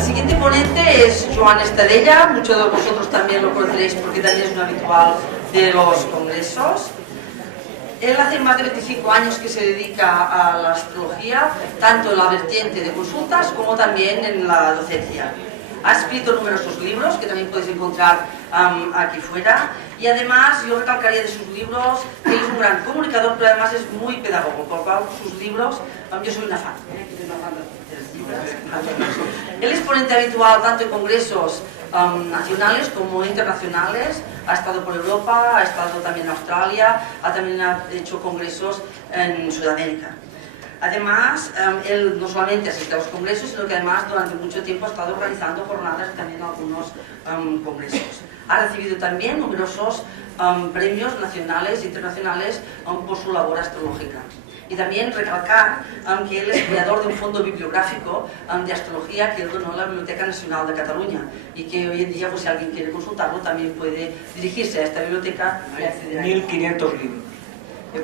El siguiente ponente es Joan Estadella, muchos de vosotros también lo conoceréis porque también es un habitual de los congresos. Él hace más de 25 años que se dedica a la astrología, tanto en la vertiente de consultas como también en la docencia. Ha escrito numerosos libros que también podéis encontrar aquí fuera, y además yo recalcaría de sus libros que él es un gran comunicador, pero además es muy pedagogo, por lo cual sus libros, yo soy una fan, de los libros. Él es ponente habitual tanto en congresos nacionales como internacionales, ha estado por Europa, ha estado también en Australia, también ha hecho congresos en Sudamérica. Además, él no solamente asiste a los congresos, sino que además durante mucho tiempo ha estado organizando jornadas y también algunos congresos. Ha recibido también numerosos premios nacionales e internacionales por su labor astrológica. Y también recalcar que él es creador de un fondo bibliográfico de astrología que él donó a la Biblioteca Nacional de Cataluña y que hoy en día, pues, si alguien quiere consultarlo, también puede dirigirse a esta biblioteca y acceder a 1500 libros.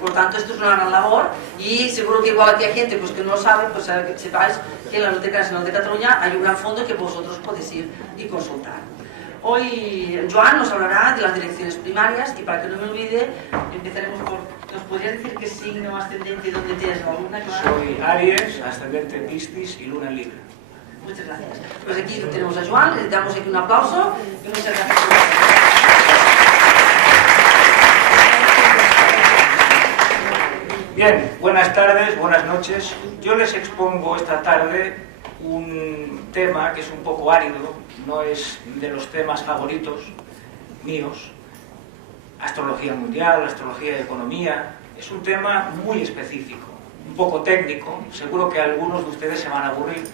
Por tanto, esto es una gran labor y seguro que igual aquí hay gente pues, que no lo sabe, pues que sepáis que en la Biblioteca Nacional de Cataluña hay un gran fondo que vosotros podéis ir y consultar. Hoy Joan nos hablará de las direcciones primarias y para que no me olvide, empezaremos por... ¿Nos podrías decir qué signo, ascendente y dónde tienes la luna? Soy Aries, ascendente Piscis y luna en Libra. Muchas gracias. Pues aquí tenemos a Joan, le damos aquí un aplauso y muchas gracias. Bien, buenas tardes, buenas noches. Yo les expongo esta tarde un tema que es un poco árido, no es de los temas favoritos míos. Astrología mundial, astrología de economía, es un tema muy específico, un poco técnico, seguro que algunos de ustedes se van a aburrir,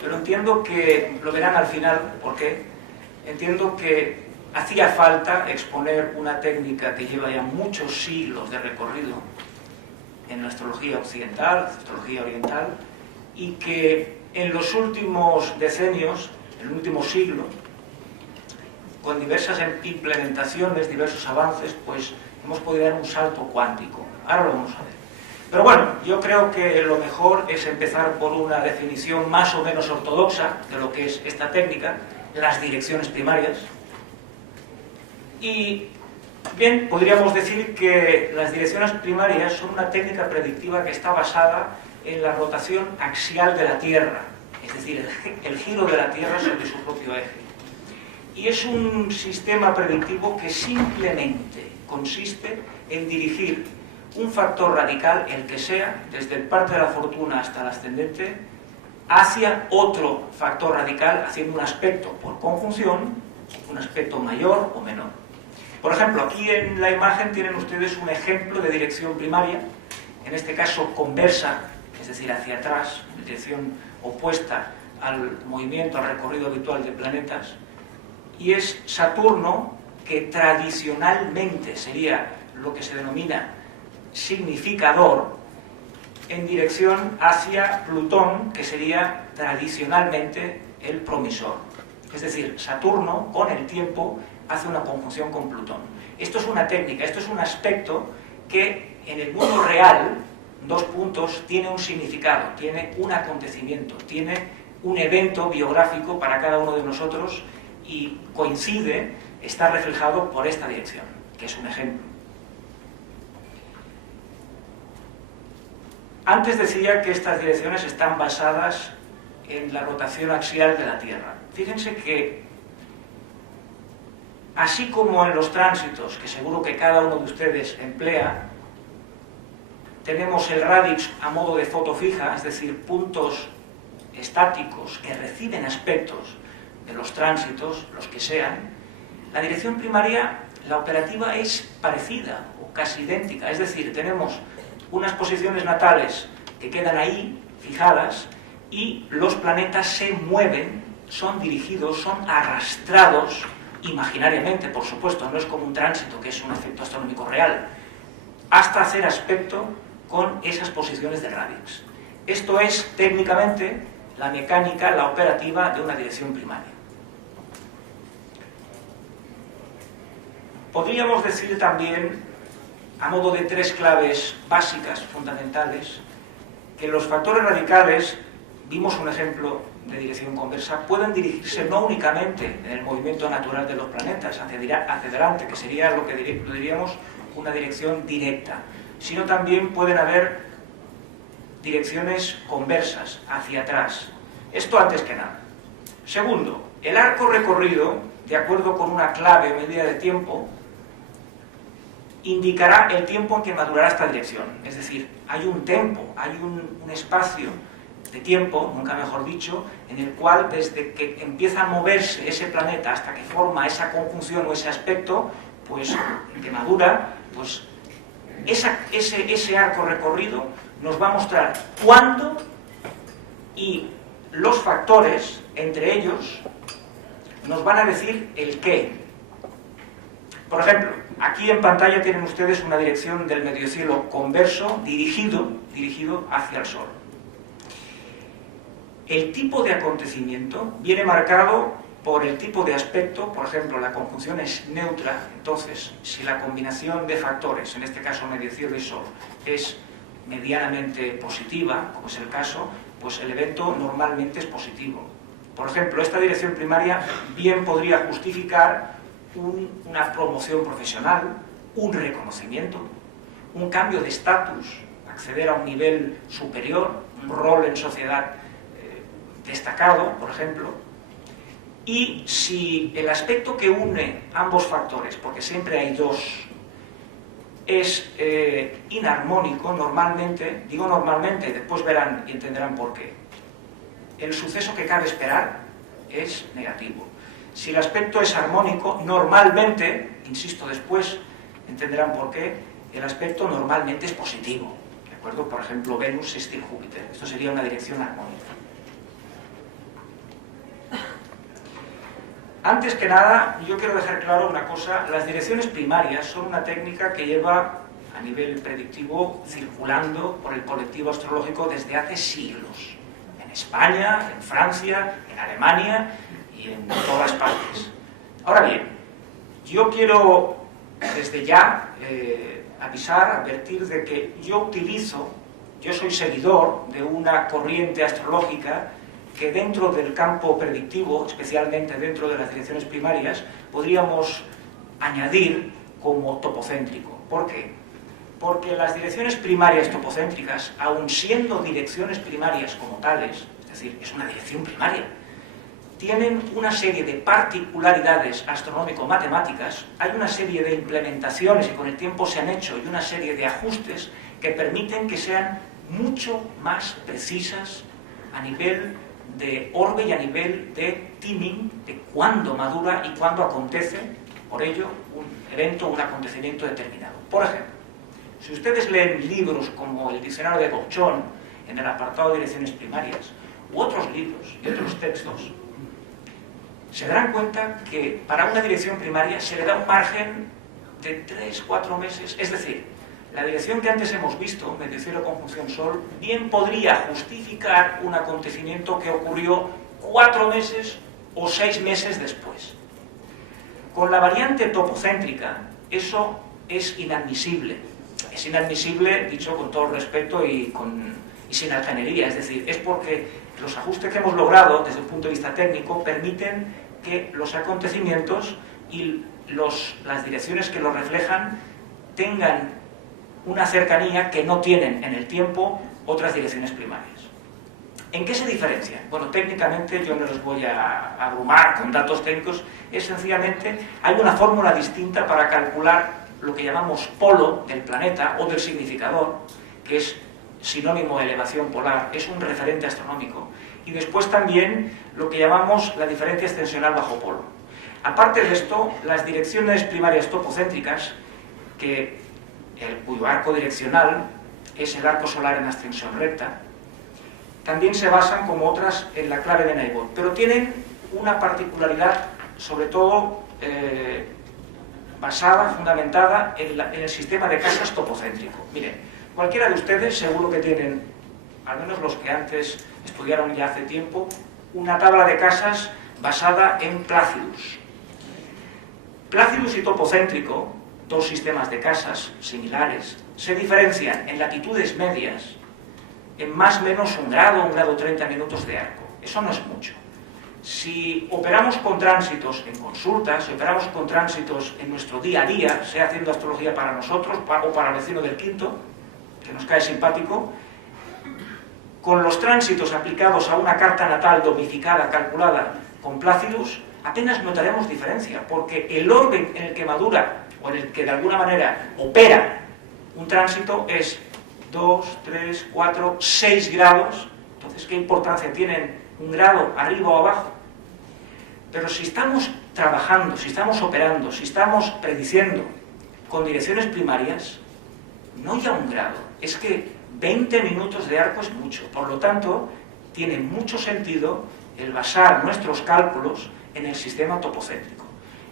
pero entiendo que, lo verán al final, ¿por qué? Entiendo que hacía falta exponer una técnica que lleva ya muchos siglos de recorrido en la astrología occidental, astrología oriental, y que en los últimos decenios, en el último siglo, con diversas implementaciones, diversos avances, pues hemos podido dar un salto cuántico. Ahora lo vamos a ver. Pero bueno, yo creo que lo mejor es empezar por una definición más o menos ortodoxa de lo que es esta técnica, las direcciones primarias. Y bien, podríamos decir que las direcciones primarias son una técnica predictiva que está basada en la rotación axial de la Tierra, es decir, el giro de la Tierra sobre su propio eje. Y es un sistema predictivo que simplemente consiste en dirigir un factor radical, el que sea, desde el parte de la fortuna hasta el ascendente, hacia otro factor radical, haciendo un aspecto por conjunción, un aspecto mayor o menor. Por ejemplo, aquí en la imagen tienen ustedes un ejemplo de dirección primaria, en este caso conversa, es decir, hacia atrás, en dirección opuesta al movimiento, al recorrido habitual de planetas, y es Saturno, que tradicionalmente sería lo que se denomina significador, en dirección hacia Plutón, que sería tradicionalmente el promisor. Es decir, Saturno, con el tiempo, hace una conjunción con Plutón. Esto es una técnica, esto es un aspecto que en el mundo real, dos puntos, tiene un significado, tiene un acontecimiento, tiene un evento biográfico para cada uno de nosotros y coincide, está reflejado por esta dirección, que es un ejemplo. Antes decía que estas direcciones están basadas en la rotación axial de la Tierra. Fíjense que, así como en los tránsitos, que seguro que cada uno de ustedes emplea, tenemos el radix a modo de foto fija, es decir, puntos estáticos que reciben aspectos de los tránsitos, los que sean, la dirección primaria, la operativa es parecida o casi idéntica, es decir, tenemos unas posiciones natales que quedan ahí, fijadas, y los planetas se mueven, son dirigidos, son arrastrados, imaginariamente, por supuesto, no es como un tránsito, que es un efecto astronómico real, hasta hacer aspecto con esas posiciones de radix. Esto es, técnicamente, la mecánica, la operativa de una dirección primaria. Podríamos decir también, a modo de tres claves básicas, fundamentales, que los factores radicales vimos un ejemplo de dirección conversa, pueden dirigirse no únicamente en el movimiento natural de los planetas hacia adelante, que sería lo que diríamos una dirección directa, sino también pueden haber direcciones conversas, hacia atrás. Esto antes que nada. Segundo, el arco recorrido, de acuerdo con una clave o medida de tiempo, indicará el tiempo en que madurará esta dirección. Es decir, hay un tiempo, hay un espacio de tiempo, nunca mejor dicho, en el cual desde que empieza a moverse ese planeta hasta que forma esa conjunción o ese aspecto, pues que madura, pues ese arco recorrido nos va a mostrar cuándo y los factores, entre ellos, nos van a decir el qué. Por ejemplo, aquí en pantalla tienen ustedes una dirección del mediocielo converso dirigido hacia el Sol. El tipo de acontecimiento viene marcado por el tipo de aspecto. Por ejemplo, la conjunción es neutra, entonces si la combinación de factores, en este caso mediocielo y Sol, es medianamente positiva, como es el caso, pues el evento normalmente es positivo. Por ejemplo, esta dirección primaria bien podría justificar una promoción profesional, un reconocimiento, un cambio de estatus, acceder a un nivel superior, un rol en sociedad destacado, por ejemplo. Y si el aspecto que une ambos factores, porque siempre hay dos, es inarmónico, normalmente, digo normalmente, después verán y entenderán por qué, el suceso que cabe esperar es negativo. Si el aspecto es armónico, normalmente, insisto, después entenderán por qué, el aspecto normalmente es positivo. ¿De acuerdo? Por ejemplo, Venus sextil Júpiter. Esto sería una dirección armónica. Antes que nada, yo quiero dejar claro una cosa. Las direcciones primarias son una técnica que lleva a nivel predictivo circulando por el colectivo astrológico desde hace siglos. En España, en Francia, en Alemania y en todas partes. Ahora bien, yo quiero desde ya advertir de que yo soy seguidor de una corriente astrológica que dentro del campo predictivo, especialmente dentro de las direcciones primarias, podríamos añadir como topocéntrico. ¿Por qué? Porque las direcciones primarias topocéntricas, aun siendo direcciones primarias como tales, es decir, es una dirección primaria, tienen una serie de particularidades astronómico-matemáticas, hay una serie de implementaciones que con el tiempo se han hecho y una serie de ajustes que permiten que sean mucho más precisas a nivel de orbe y a nivel de timing, de cuándo madura y cuándo acontece, por ello, un evento o un acontecimiento determinado. Por ejemplo, si ustedes leen libros como el Diccionario de Gauchon, en el apartado de direcciones primarias, u otros libros y otros textos, se darán cuenta que para una dirección primaria se le da un margen de 3-4 meses, es decir, la dirección que antes hemos visto, mediocielo conjunción Sol, bien podría justificar un acontecimiento que ocurrió 4 meses o 6 meses después. Con la variante topocéntrica, eso es inadmisible. Es inadmisible, dicho con todo respeto y sin altanería, es decir, es porque los ajustes que hemos logrado desde el punto de vista técnico permiten que los acontecimientos y las direcciones que los reflejan tengan una cercanía que no tienen en el tiempo otras direcciones primarias. ¿En qué se diferencian? Bueno, técnicamente yo no les voy a abrumar con datos técnicos, es sencillamente, hay una fórmula distinta para calcular lo que llamamos polo del planeta o del significador, que es sinónimo de elevación polar, es un referente astronómico, y después también lo que llamamos la diferencia extensional bajo polo. Aparte de esto, las direcciones primarias topocéntricas, cuyo arco direccional es el arco solar en ascensión recta, también se basan como otras en la clave de Naivot, pero tienen una particularidad, sobre todo fundamentada en el sistema de casas topocéntrico. Miren, cualquiera de ustedes seguro que tienen, al menos los que antes estudiaron ya hace tiempo, una tabla de casas basada en Placidus. Placidus y topocéntrico, dos sistemas de casas similares, se diferencian en latitudes medias en más o menos 1 grado 30 minutos de arco. Eso no es mucho. Si operamos con tránsitos en consultas, si operamos con tránsitos en nuestro día a día, sea haciendo astrología para nosotros o para el vecino del quinto, que nos cae simpático, con los tránsitos aplicados a una carta natal domificada, calculada con Placidus, apenas notaremos diferencia, porque el orden en el que madura o en el que de alguna manera opera un tránsito es 2, 3, 4, 6 grados. Entonces, ¿qué importancia tienen 1 grado arriba o abajo? Pero si estamos trabajando, si estamos operando, si estamos prediciendo con direcciones primarias, no ya 1 grado, es que 20 minutos de arco es mucho. Por lo tanto, tiene mucho sentido el basar nuestros cálculos en el sistema topocéntrico.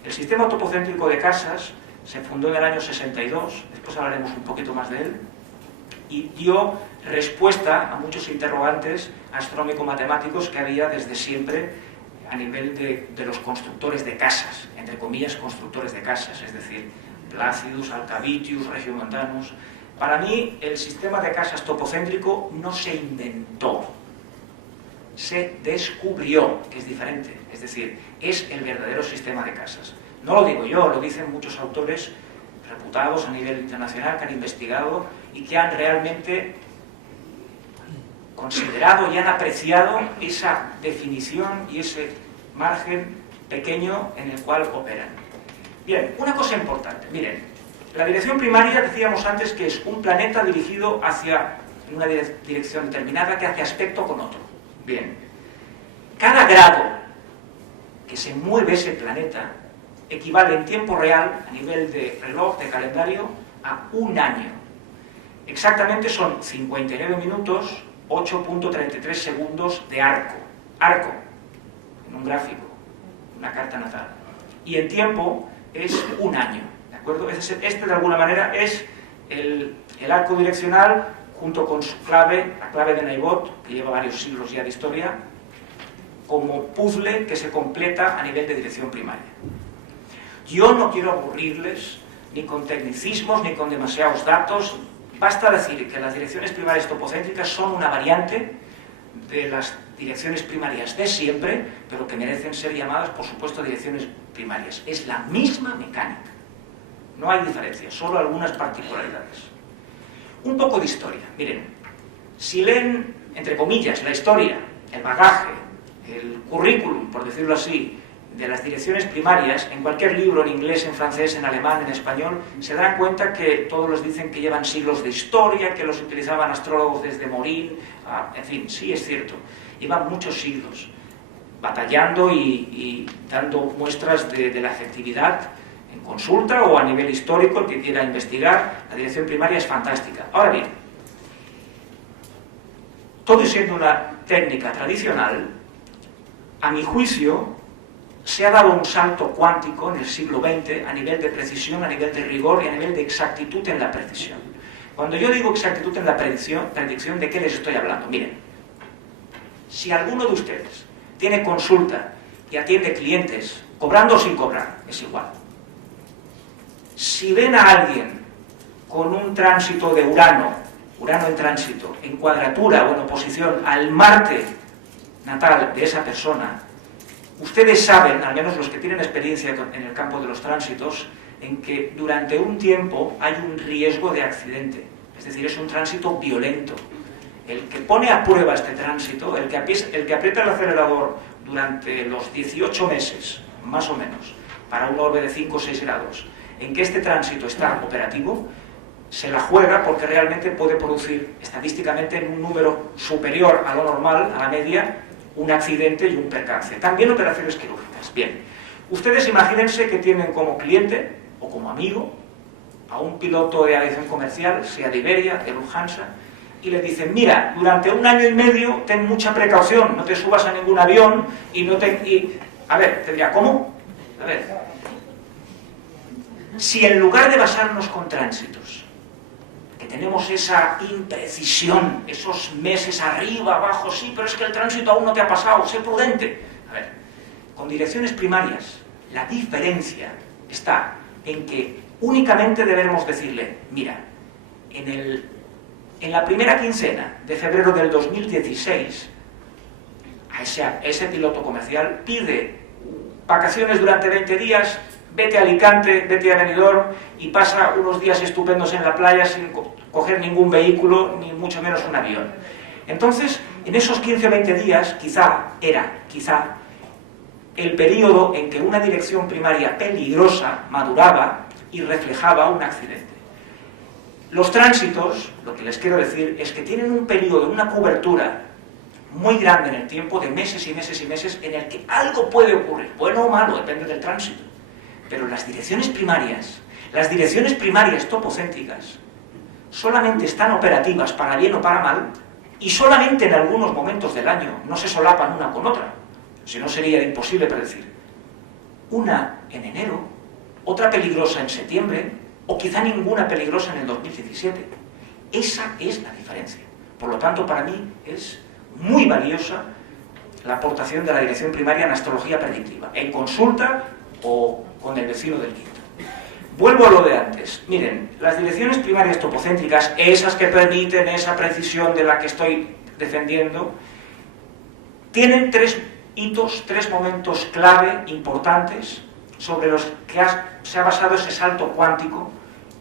El sistema topocéntrico de Casas se fundó en el año 62, después hablaremos un poquito más de él, y dio respuesta a muchos interrogantes astronómico-matemáticos que había desde siempre a nivel de los constructores de casas, entre comillas constructores de casas, es decir, Placidus, Alcavitius, Regiomontanus. Para mí el sistema de casas topocéntrico no se inventó, se descubrió, que es diferente, es decir, es el verdadero sistema de casas. No lo digo yo, lo dicen muchos autores reputados a nivel internacional que han investigado y que han realmente considerado y han apreciado esa definición y ese margen pequeño en el cual operan. Bien, una cosa importante, miren, la dirección primaria decíamos antes que es un planeta dirigido hacia una dirección determinada que hace aspecto con otro. Bien, cada grado que se mueve ese planeta equivale en tiempo real, a nivel de reloj, de calendario, a 1 año. Exactamente son 59 minutos, 8.33 segundos de arco. Arco, en un gráfico, una carta natal. Y en tiempo es 1 año, ¿de acuerdo? Este de alguna manera es el arco direccional junto con su clave, la clave de Naivot, que lleva varios siglos ya de historia, como puzzle que se completa a nivel de dirección primaria. Yo no quiero aburrirles ni con tecnicismos ni con demasiados datos. Basta decir que las direcciones primarias topocéntricas son una variante de las direcciones primarias de siempre, pero que merecen ser llamadas, por supuesto, direcciones primarias. Es la misma mecánica. No hay diferencia, solo algunas particularidades. Un poco de historia. Miren, si leen, entre comillas, la historia, el bagaje, el currículum, por decirlo así, de las direcciones primarias, en cualquier libro, en inglés, en francés, en alemán, en español, se dan cuenta que todos les dicen que llevan siglos de historia, que los utilizaban astrólogos desde Morín, en fin, sí es cierto, llevan muchos siglos batallando y dando muestras de la efectividad en consulta o a nivel histórico. El que quiera investigar, la dirección primaria es fantástica. Ahora bien, todo siendo una técnica tradicional, a mi juicio, se ha dado un salto cuántico en el siglo XX a nivel de precisión, a nivel de rigor y a nivel de exactitud en la precisión. Cuando yo digo exactitud en la predicción, ¿de qué les estoy hablando? Miren, si alguno de ustedes tiene consulta y atiende clientes, cobrando o sin cobrar, es igual. Si ven a alguien con un tránsito de Urano en tránsito, en cuadratura o en oposición al Marte natal de esa persona, ustedes saben, al menos los que tienen experiencia en el campo de los tránsitos, en que durante un tiempo hay un riesgo de accidente. Es decir, es un tránsito violento. El que pone a prueba este tránsito, el que aprieta el acelerador durante los 18 meses, más o menos, para un orbe de 5 o 6 grados, en que este tránsito está operativo, se la juega porque realmente puede producir estadísticamente en un número superior a lo normal, a la media, un accidente y un percance. También operaciones quirúrgicas. Bien, ustedes imagínense que tienen como cliente o como amigo a un piloto de aviación comercial, sea de Iberia, de Lufthansa, y le dicen, mira, durante 1 año y medio ten mucha precaución, no te subas a ningún avión y no te... A ver, te diría, ¿cómo? A ver, si en lugar de basarnos con tránsitos, que tenemos esa imprecisión, esos meses arriba, abajo, sí, pero es que el tránsito aún no te ha pasado, sé prudente. A ver, con direcciones primarias, la diferencia está en que únicamente debemos decirle, mira, en el en la primera quincena de febrero del 2016, a ese piloto comercial pide vacaciones durante 20 días, vete a Alicante, vete a Benidorm y pasa unos días estupendos en la playa sin coger ningún vehículo, ni mucho menos un avión. Entonces, en esos 15 o 20 días, quizá el periodo en que una dirección primaria peligrosa maduraba y reflejaba un accidente. Los tránsitos, lo que les quiero decir, es que tienen un periodo, una cobertura muy grande en el tiempo, de meses y meses y meses, en el que algo puede ocurrir, bueno o malo, depende del tránsito. Pero las direcciones primarias topocéntricas, solamente están operativas para bien o para mal, y solamente en algunos momentos del año, no se solapan una con otra, si no sería imposible predecir. Una en enero, otra peligrosa en septiembre, o quizá ninguna peligrosa en el 2017. Esa es la diferencia. Por lo tanto, para mí es muy valiosa la aportación de la dirección primaria en astrología predictiva, en consulta o con el vecino del quinto. Vuelvo a lo de antes. Miren, las direcciones primarias topocéntricas, esas que permiten esa precisión de la que estoy defendiendo, tienen tres hitos, tres momentos clave importantes sobre los que se ha basado ese salto cuántico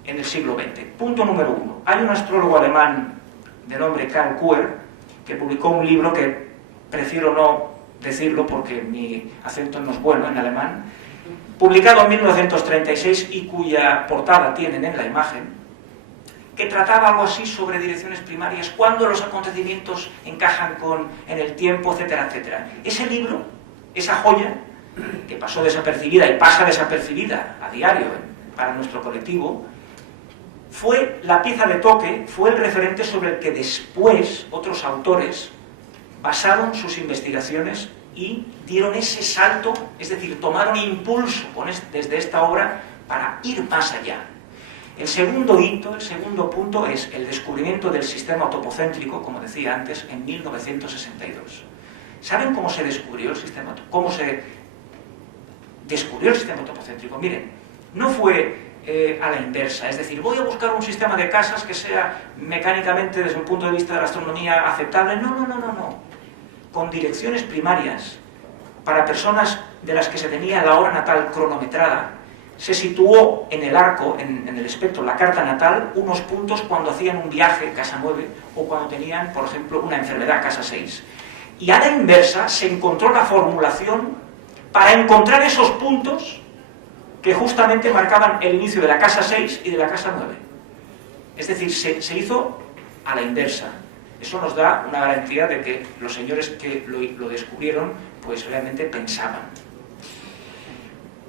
en el siglo XX. Punto número 1. Hay un astrólogo alemán de nombre Karl Kuer que publicó un libro que prefiero no decirlo porque mi acento no es bueno en alemán, publicado en 1936 y cuya portada tienen en la imagen, que trataba algo así sobre direcciones primarias, cuándo los acontecimientos encajan en el tiempo, etcétera, etcétera. Ese libro, esa joya, que pasó desapercibida y pasa desapercibida a diario para nuestro colectivo, fue la pieza de toque, fue el referente sobre el que después otros autores basaron sus investigaciones y dieron ese salto, es decir, tomaron impulso desde esta obra para ir más allá. El segundo hito, el segundo punto es el descubrimiento del sistema topocéntrico, como decía antes, en 1962. ¿Saben cómo se descubrió el sistema topocéntrico? Miren, no fue a la inversa, es decir, voy a buscar un sistema de casas que sea mecánicamente, desde un punto de vista de la astronomía, aceptable. No. Con direcciones primarias, para personas de las que se tenía la hora natal cronometrada, se situó en el arco, en el espectro, la carta natal, unos puntos cuando hacían un viaje, casa 9, o cuando tenían, por ejemplo, una enfermedad, casa 6. Y a la inversa se encontró la formulación para encontrar esos puntos que justamente marcaban el inicio de la casa 6 y de la casa 9. Es decir, se hizo a la inversa. Eso nos da una garantía de que los señores que lo descubrieron, pues realmente pensaban.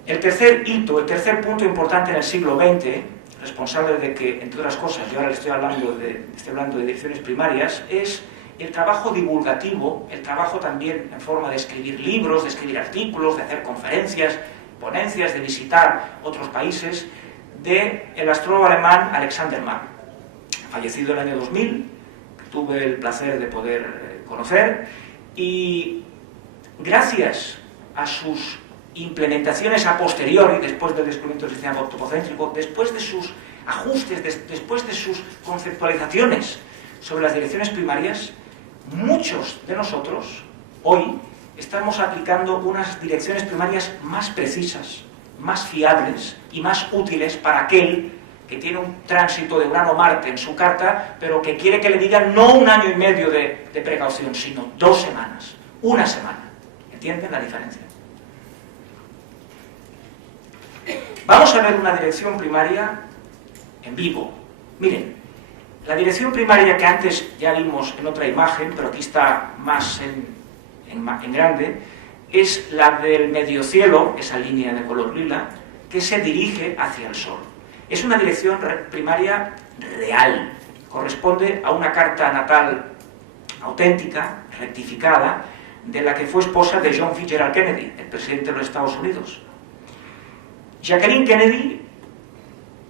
El tercer hito, el tercer punto importante en el siglo XX, responsable de que, entre otras cosas, yo ahora estoy hablando de direcciones primarias, es el trabajo divulgativo, el trabajo también en forma de escribir libros, de escribir artículos, de hacer conferencias, ponencias, de visitar otros países, del astrólogo alemán Alexander Mann, fallecido en el año 2000, que tuve el placer de poder conocer, y gracias a sus implementaciones a posteriori, después del descubrimiento del sistema topocéntrico, después de sus ajustes, después de sus conceptualizaciones sobre las direcciones primarias, muchos de nosotros hoy estamos aplicando unas direcciones primarias más precisas, más fiables y más útiles para aquel que tiene un tránsito de Urano-Marte en su carta, pero que quiere que le digan no 1 año y medio de precaución, sino 2 semanas, 1 semana. ¿Entienden la diferencia? Vamos a ver una dirección primaria en vivo. Miren, la dirección primaria que antes ya vimos en otra imagen, pero aquí está más en grande, es la del mediocielo, esa línea de color lila, que se dirige hacia el Sol. Es una dirección primaria real, corresponde a una carta natal auténtica, rectificada, de la que fue esposa de John Fitzgerald Kennedy, el presidente de los Estados Unidos. Jacqueline Kennedy,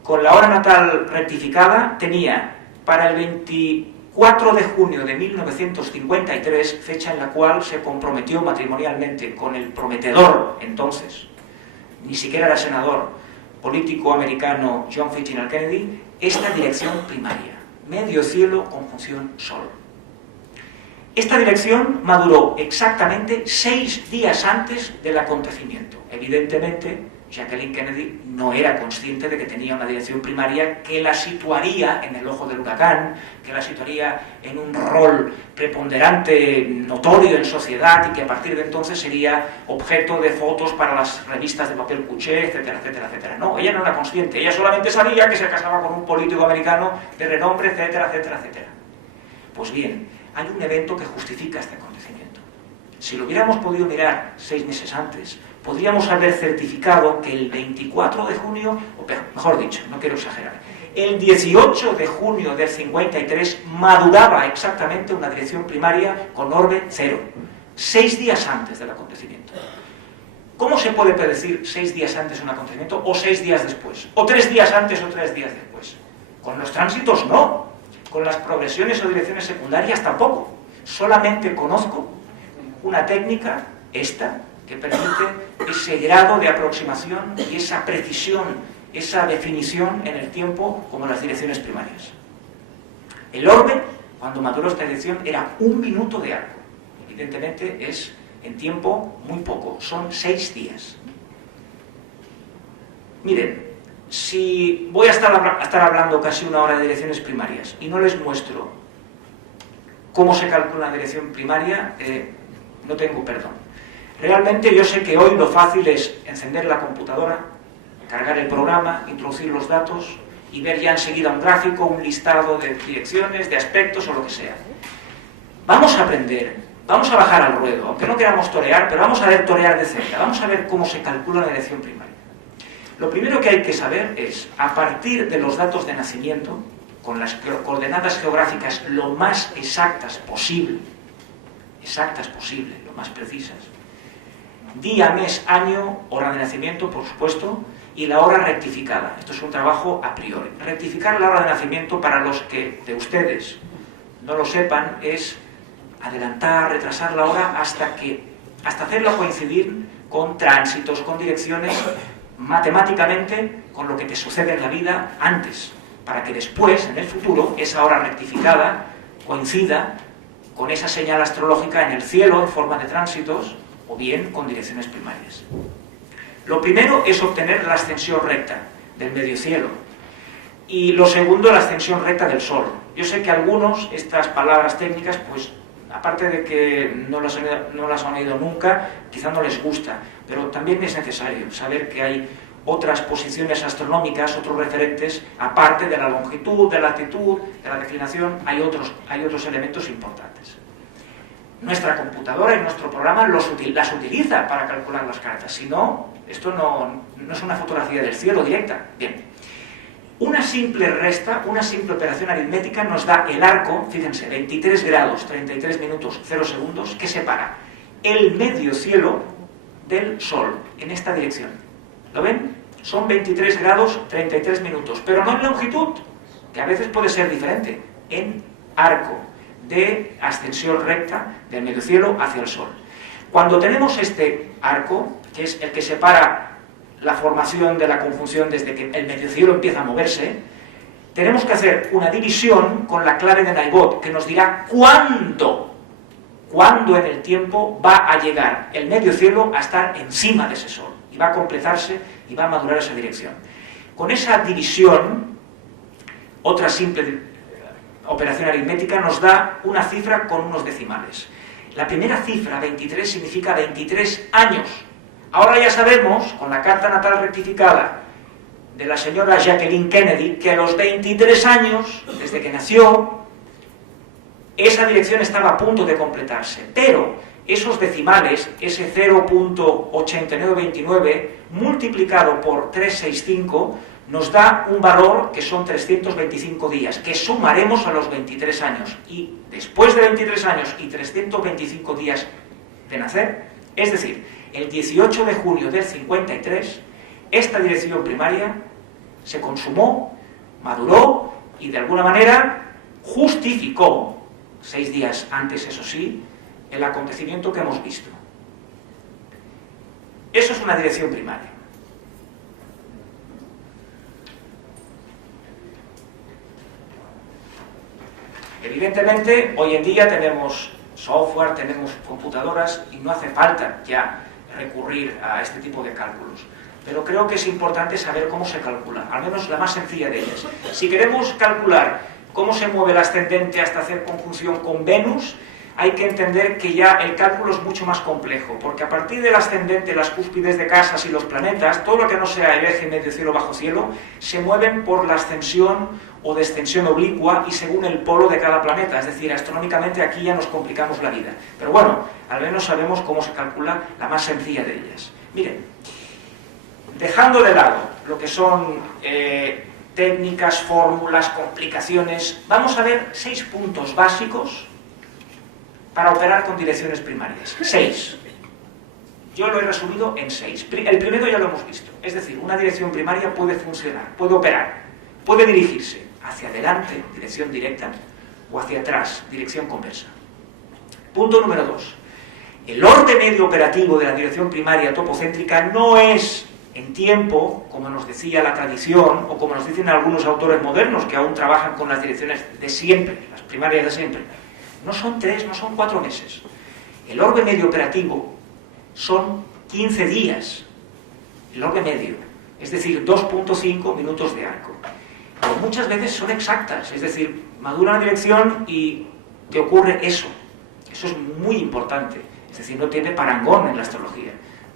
con la hora natal rectificada, tenía para el 24 de junio de 1953, fecha en la cual se comprometió matrimonialmente con el prometedor entonces, ni siquiera era senador, político americano John Fitzgerald Kennedy, esta dirección primaria. medio cielo con función sol. Esta dirección maduró exactamente 6 días antes del acontecimiento. Evidentemente, Jacqueline Kennedy no era consciente de que tenía una dirección primaria que la situaría en el ojo del huracán, que la situaría en un rol preponderante, notorio en sociedad, y que a partir de entonces sería objeto de fotos para las revistas de papel couché, etcétera, etcétera, etcétera. No, ella no era consciente, ella solamente sabía que se casaba con un político americano de renombre, etcétera, etcétera, etcétera. Pues bien, hay un evento que justifica este acontecimiento. Si lo hubiéramos podido mirar 6 meses antes, podríamos haber certificado que el 24 de junio, o mejor dicho, no quiero exagerar, el 18 de junio del 53 maduraba exactamente una dirección primaria con orbe cero, 6 días antes del acontecimiento. ¿Cómo se puede predecir 6 días antes un acontecimiento, o 6 días después, o 3 días antes o 3 días después? Con los tránsitos no, con las progresiones o direcciones secundarias tampoco. Solamente conozco una técnica, esta, que permite ese grado de aproximación y esa precisión, esa definición en el tiempo como las direcciones primarias. El orbe, cuando maduró esta dirección, era 1 minuto de arco. Evidentemente es en tiempo muy poco, son 6 días. Miren, si voy a estar hablando casi 1 hora de direcciones primarias y no les muestro cómo se calcula una dirección primaria, no tengo perdón. Realmente yo sé que hoy lo fácil es encender la computadora, cargar el programa, introducir los datos y ver ya enseguida un gráfico, un listado de direcciones, de aspectos o lo que sea. Vamos a aprender, vamos a bajar al ruedo, aunque no queramos torear, pero vamos a ver torear de cerca, vamos a ver cómo se calcula una dirección primaria. Lo primero que hay que saber es, a partir de los datos de nacimiento, con las coordenadas geográficas lo más exactas posible, lo más precisas, día, mes, año, hora de nacimiento, por supuesto, y la hora rectificada. Esto es un trabajo a priori. Rectificar la hora de nacimiento, para los que de ustedes no lo sepan, es adelantar, retrasar la hora hasta hacerla coincidir con tránsitos, con direcciones, matemáticamente con lo que te sucede en la vida antes, para que después, en el futuro, esa hora rectificada coincida con esa señal astrológica en el cielo en forma de tránsitos o bien con direcciones primarias. Lo primero es obtener la ascensión recta del medio cielo y lo segundo, la ascensión recta del Sol. Yo sé que a algunos estas palabras técnicas, pues aparte de que no las han oído nunca, quizá no les gusta, pero también es necesario saber que hay otras posiciones astronómicas, otros referentes, aparte de la longitud, de la latitud, de la declinación, hay otros elementos importantes. Nuestra computadora y nuestro programa las utiliza para calcular las cartas, si no, esto no es una fotografía del cielo directa. Bien, una simple resta, una simple operación aritmética nos da el arco, fíjense, 23 grados, 33 minutos, 0 segundos, que separa el medio cielo del Sol, en esta dirección. ¿Lo ven? Son 23 grados, 33 minutos, pero no en longitud, que a veces puede ser diferente, en arco de ascensión recta del medio cielo hacia el Sol. Cuando tenemos este arco, que es el que separa la formación de la conjunción desde que el medio cielo empieza a moverse, tenemos que hacer una división con la clave de Naivot, que nos dirá cuándo en el tiempo va a llegar el medio cielo a estar encima de ese Sol, y va a completarse y va a madurar esa dirección. Con esa división, otra simple operación aritmética nos da una cifra con unos decimales. La primera cifra, 23, significa 23 años. Ahora ya sabemos, con la carta natal rectificada de la señora Jacqueline Kennedy, que a los 23 años, desde que nació, esa dirección estaba a punto de completarse. Pero esos decimales, ese 0.8929, multiplicado por 365, nos da un valor que son 325 días, que sumaremos a los 23 años. Y después de 23 años y 325 días de nacer, es decir, el 18 de junio del 53, esta dirección primaria se consumó, maduró y de alguna manera justificó, 6 días antes, eso sí, el acontecimiento que hemos visto. Eso es una dirección primaria. Evidentemente, hoy en día tenemos software, tenemos computadoras y no hace falta ya recurrir a este tipo de cálculos. Pero creo que es importante saber cómo se calcula, al menos la más sencilla de ellas. Si queremos calcular cómo se mueve el ascendente hasta hacer conjunción con Venus, hay que entender que ya el cálculo es mucho más complejo, porque a partir del ascendente, las cúspides de casas y los planetas, todo lo que no sea el eje medio cielo bajo cielo, se mueven por la ascensión o descensión oblicua y según el polo de cada planeta, es decir, astronómicamente aquí ya nos complicamos la vida. Pero bueno, al menos sabemos cómo se calcula la más sencilla de ellas. Miren, dejando de lado lo que son técnicas, fórmulas, complicaciones, vamos a ver 6 puntos básicos para operar con direcciones primarias. 6. Yo lo he resumido en 6. El primero ya lo hemos visto. Es decir, una dirección primaria puede funcionar, puede operar, puede dirigirse hacia adelante, dirección directa, o hacia atrás, dirección conversa. Punto número 2. El orden medio operativo de la dirección primaria topocéntrica no es en tiempo, como nos decía la tradición, o como nos dicen algunos autores modernos que aún trabajan con las direcciones de siempre, las primarias de siempre. No son 3, no son 4 meses. El orbe medio operativo son 15 días. El orbe medio, es decir, 2.5 minutos de arco. Pero muchas veces son exactas, es decir, madura una dirección y te ocurre eso. Eso es muy importante. Es decir, no tiene parangón en la astrología.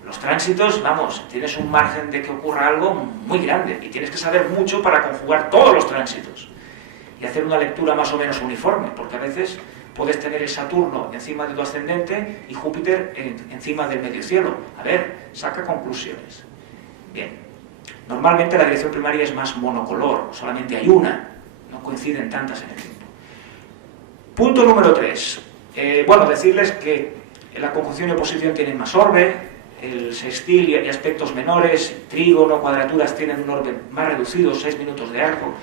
Los tránsitos, vamos, tienes un margen de que ocurra algo muy grande y tienes que saber mucho para conjugar todos los tránsitos y hacer una lectura más o menos uniforme, porque a veces puedes tener el Saturno encima de tu ascendente y Júpiter encima del medio cielo. A ver, saca conclusiones. Bien, normalmente la dirección primaria es más monocolor, solamente hay una, no coinciden tantas en el tiempo. Punto número 3. Bueno, decirles que la conjunción y oposición tienen más orbe, el sextil y aspectos menores, trígono, cuadraturas tienen un orbe más reducido, 6 minutos de arco.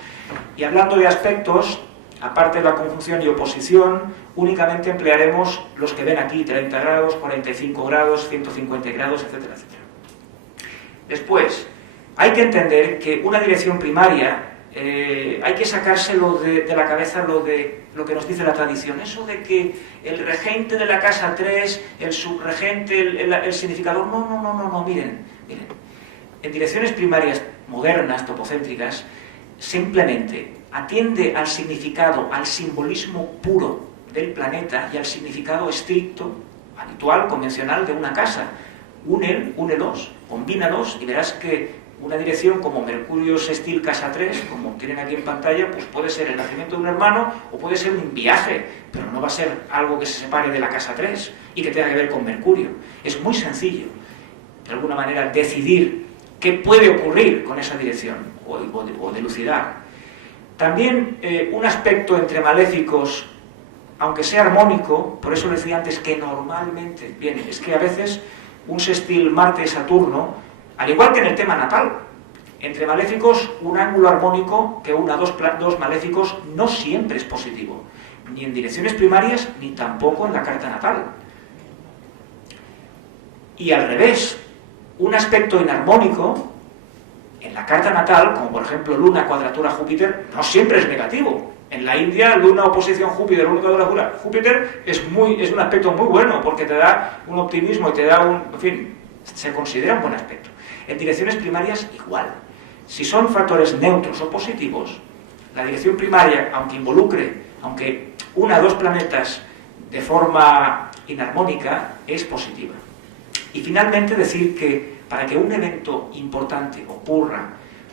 Y hablando de aspectos, aparte de la conjunción y oposición, únicamente emplearemos los que ven aquí, 30 grados, 45 grados, 150 grados, etcétera, etcétera. Después, hay que entender que una dirección primaria, hay que sacárselo de la cabeza lo que nos dice la tradición, eso de que el regente de la casa 3, el subregente, el significador, no, miren, en direcciones primarias modernas, topocéntricas, simplemente atiende al significado, al simbolismo puro del planeta y al significado estricto, habitual, convencional de una casa. Únelos, combínalos y verás que una dirección como Mercurio sextil casa 3, como tienen aquí en pantalla, pues puede ser el nacimiento de un hermano o puede ser un viaje, pero no va a ser algo que se separe de la casa 3 y que tenga que ver con Mercurio. Es muy sencillo, de alguna manera, decidir qué puede ocurrir con esa dirección o dilucidar. También un aspecto entre maléficos, aunque sea armónico, por eso les decía antes que normalmente, bien, es que a veces un sextil Marte-Saturno, al igual que en el tema natal, entre maléficos un ángulo armónico que una dos maléficos no siempre es positivo, ni en direcciones primarias ni tampoco en la carta natal. Y al revés, un aspecto inarmónico en la carta natal, como por ejemplo Luna cuadratura Júpiter, no siempre es negativo. En la India, Luna oposición Júpiter, Luna cuadratura Júpiter es un aspecto muy bueno porque te da un optimismo y te da en fin, se considera un buen aspecto. En direcciones primarias igual. Si son factores neutros o positivos, la dirección primaria, aunque una o dos planetas de forma inarmónica, es positiva. Y finalmente decir que para que un evento importante ocurra,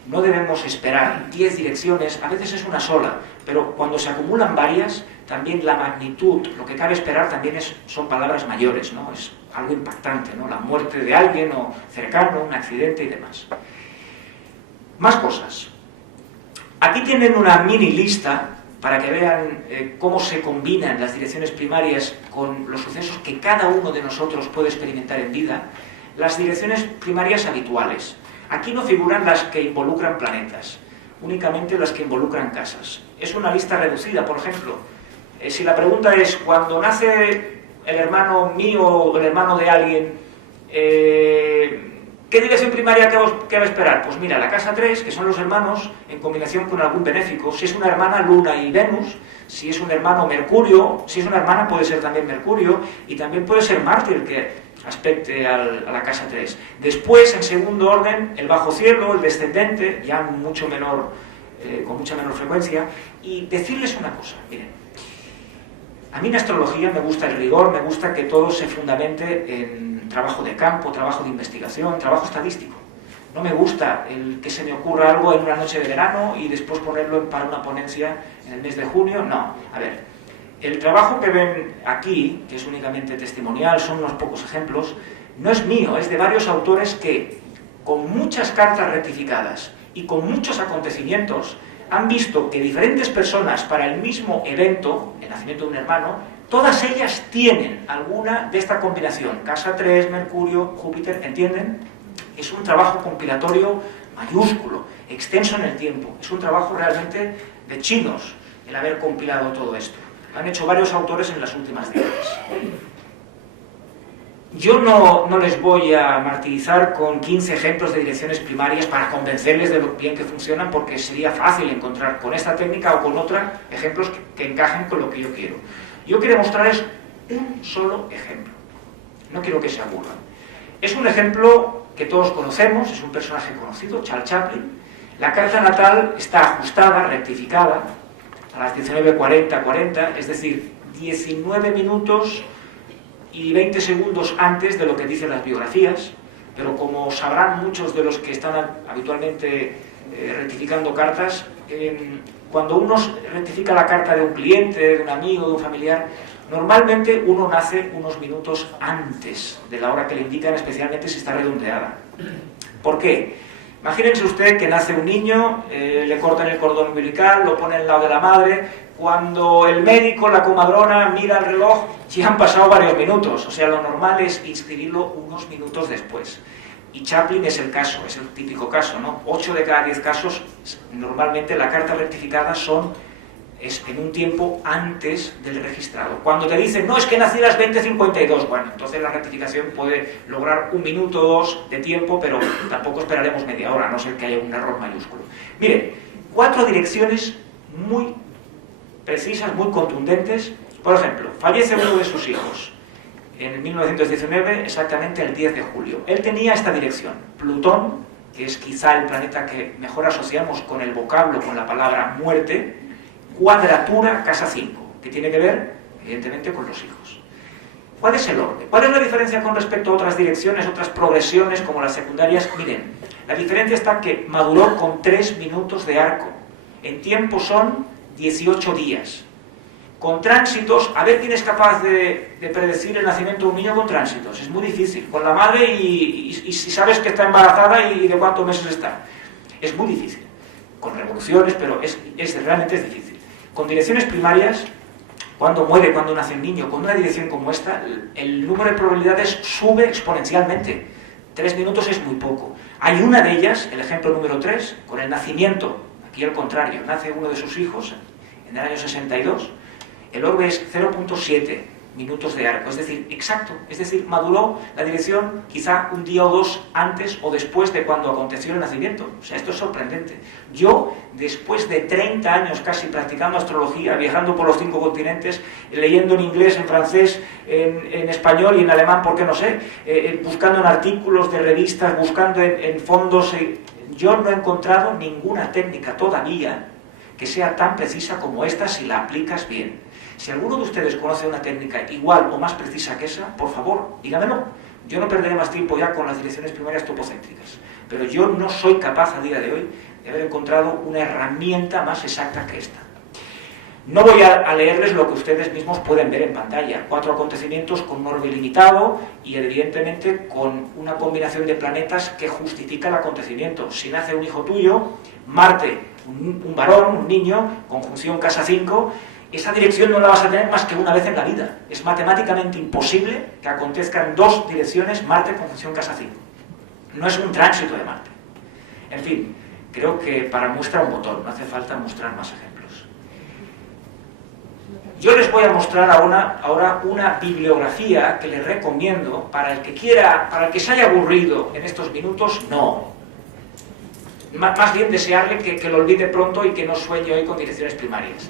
no debemos esperar 10 direcciones, a veces es una sola, pero cuando se acumulan varias, también la magnitud, lo que cabe esperar también son palabras mayores, ¿no? Es algo impactante, ¿no? La muerte de alguien o cercano, un accidente y demás. Más cosas. Aquí tienen una mini lista para que vean cómo se combinan las direcciones primarias con los sucesos que cada uno de nosotros puede experimentar en vida. Las direcciones primarias habituales. Aquí no figuran las que involucran planetas, únicamente las que involucran casas. Es una lista reducida, por ejemplo. Si la pregunta es, cuando nace el hermano mío o el hermano de alguien, ¿Qué dirección primaria qué va a esperar? Pues mira, la casa 3, que son los hermanos, en combinación con algún benéfico. Si es una hermana, Luna y Venus. Si es un hermano, Mercurio. Si es una hermana, puede ser también Mercurio. Y también puede ser Marte el que aspecte a la casa 3. Después, en segundo orden, el bajo cielo, el descendente, ya mucho menor, con mucha menor frecuencia. Y decirles una cosa, miren. A mí en astrología me gusta el rigor, me gusta que todo se fundamente en trabajo de campo, trabajo de investigación, trabajo estadístico. No me gusta el que se me ocurra algo en una noche de verano y después ponerlo para una ponencia en el mes de junio. No, a ver, el trabajo que ven aquí, que es únicamente testimonial, son unos pocos ejemplos, no es mío, es de varios autores que, con muchas cartas rectificadas y con muchos acontecimientos, han visto que diferentes personas para el mismo evento, el nacimiento de un hermano, todas ellas tienen alguna de esta combinación. Casa 3, Mercurio, Júpiter, ¿entienden? Es un trabajo compilatorio mayúsculo, extenso en el tiempo. Es un trabajo realmente de chinos el haber compilado todo esto. Lo han hecho varios autores en las últimas décadas. Yo no les voy a martirizar con 15 ejemplos de direcciones primarias para convencerles de lo bien que funcionan, porque sería fácil encontrar con esta técnica o con otra ejemplos que encajen con lo que yo quiero. Yo quiero mostrarles un solo ejemplo. No quiero que se aburran. Es un ejemplo que todos conocemos, es un personaje conocido, Charles Chaplin. La carta natal está ajustada, rectificada, a las 19:40, es decir, 19 minutos y 20 segundos antes de lo que dicen las biografías, pero como sabrán muchos de los que están habitualmente rectificando cartas, cuando uno rectifica la carta de un cliente, de un amigo, de un familiar, normalmente uno nace unos minutos antes de la hora que le indican, especialmente si está redondeada. ¿Por qué? Imagínense usted que nace un niño, le cortan el cordón umbilical, lo ponen al lado de la madre. Cuando el médico, la comadrona, mira el reloj, ya han pasado varios minutos. O sea, lo normal es inscribirlo unos minutos después. Y Chaplin es el caso, es el típico caso, ¿no? 8 de cada 10 casos, normalmente la carta rectificada es en un tiempo antes del registrado. Cuando te dicen, no, es que nací a las 20:52, bueno, entonces la rectificación puede lograr 1 minuto o 2 de tiempo, pero tampoco esperaremos media hora, a no ser que haya un error mayúsculo. Miren, 4 direcciones muy precisas, muy contundentes. Por ejemplo, fallece uno de sus hijos en 1919, exactamente el 10 de julio. Él tenía esta dirección, Plutón, que es quizá el planeta que mejor asociamos con el vocablo, con la palabra muerte, cuadratura, casa 5, que tiene que ver, evidentemente, con los hijos. ¿Cuál es el orden? ¿Cuál es la diferencia con respecto a otras direcciones, otras progresiones como las secundarias? Miren, la diferencia está en que maduró con 3 minutos de arco. En tiempo son 18 días. Con tránsitos, a ver quién es capaz de predecir el nacimiento de un niño con tránsitos. Es muy difícil. Con la madre y si sabes que está embarazada y de cuántos meses está. Es muy difícil. Con revoluciones, pero realmente es difícil. Con direcciones primarias, cuando muere, cuando nace un niño, con una dirección como esta, el número de probabilidades sube exponencialmente. 3 minutos es muy poco. Hay una de ellas, el ejemplo número 3, con el nacimiento. Aquí al contrario, nace uno de sus hijos en el año 62. El orbe es 0.7 minutos de arco, es decir, exacto. Es decir, maduró la dirección quizá un día o 2 antes o después de cuando aconteció el nacimiento. O sea, esto es sorprendente. Yo, después de 30 años casi practicando astrología, viajando por los 5 continentes, leyendo en inglés, en francés, en español y en alemán, ¿por qué no sé? Buscando en artículos de revistas, buscando en fondos... yo no he encontrado ninguna técnica todavía que sea tan precisa como esta si la aplicas bien. Si alguno de ustedes conoce una técnica igual o más precisa que esa, por favor, dígamelo. Yo no perderé más tiempo ya con las direcciones primarias topocéntricas, pero yo no soy capaz a día de hoy de haber encontrado una herramienta más exacta que esta. No voy a leerles lo que ustedes mismos pueden ver en pantalla. 4 acontecimientos con un orbe ilimitado y evidentemente con una combinación de planetas que justifica el acontecimiento. Si nace un hijo tuyo, Marte, un varón, un niño, conjunción casa 5, esa dirección no la vas a tener más que una vez en la vida. Es matemáticamente imposible que acontezcan 2 direcciones Marte conjunción casa 5. No es un tránsito de Marte. En fin, creo que para muestra un botón, no hace falta mostrar más ejemplos. Yo les voy a mostrar ahora una bibliografía que les recomiendo para el que quiera, para el que se haya aburrido en estos minutos, no. Más bien desearle que lo olvide pronto y que no sueñe hoy con direcciones primarias.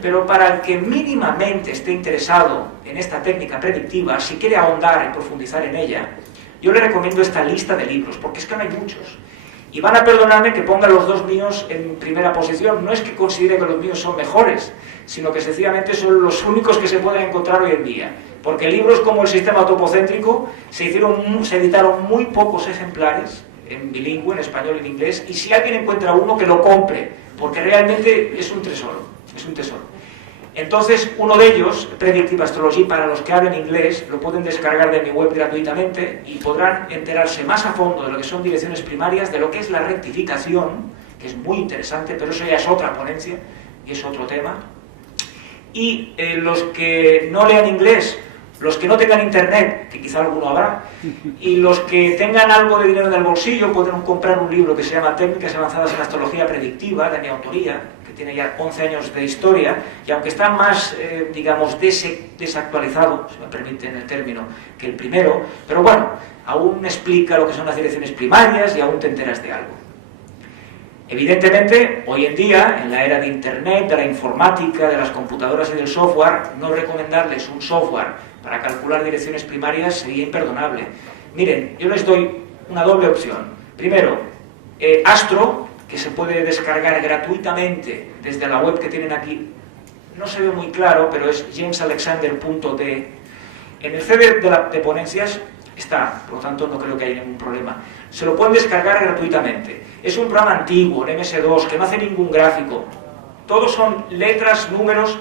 Pero para el que mínimamente esté interesado en esta técnica predictiva, si quiere ahondar y profundizar en ella, yo le recomiendo esta lista de libros, porque es que no hay muchos. Y van a perdonarme que ponga los dos míos en primera posición. No es que considere que los míos son mejores, sino que sencillamente son los únicos que se pueden encontrar hoy en día. Porque libros como El sistema topocéntrico se editaron muy pocos ejemplares, en bilingüe, en español y en inglés, y si alguien encuentra uno, que lo compre, porque realmente es un tesoro, es un tesoro. Entonces, uno de ellos, Predictive Astrology, para los que hablen inglés, lo pueden descargar de mi web gratuitamente y podrán enterarse más a fondo de lo que son direcciones primarias, de lo que es la rectificación, que es muy interesante, pero eso ya es otra ponencia y es otro tema. Y los que no lean inglés, los que no tengan internet, que quizá alguno habrá, y los que tengan algo de dinero en el bolsillo, pueden comprar un libro que se llama Técnicas avanzadas en astrología predictiva, de mi autoría, que tiene ya 11 años de historia, y aunque está más, digamos, desactualizado, si me permiten el término, que el primero, pero bueno, aún explica lo que son las direcciones primarias y aún te enteras de algo. Evidentemente, hoy en día, en la era de Internet, de la informática, de las computadoras y del software, no recomendarles un software para calcular direcciones primarias sería imperdonable. Miren, yo les doy una doble opción. Primero, Astro, que se puede descargar gratuitamente desde la web que tienen aquí. No se ve muy claro, pero es jamesalexander.de. En el CD de ponencias está, por lo tanto no creo que haya ningún problema. Se lo pueden descargar gratuitamente. Es un programa antiguo, en MS2, que no hace ningún gráfico. Todos son letras, números,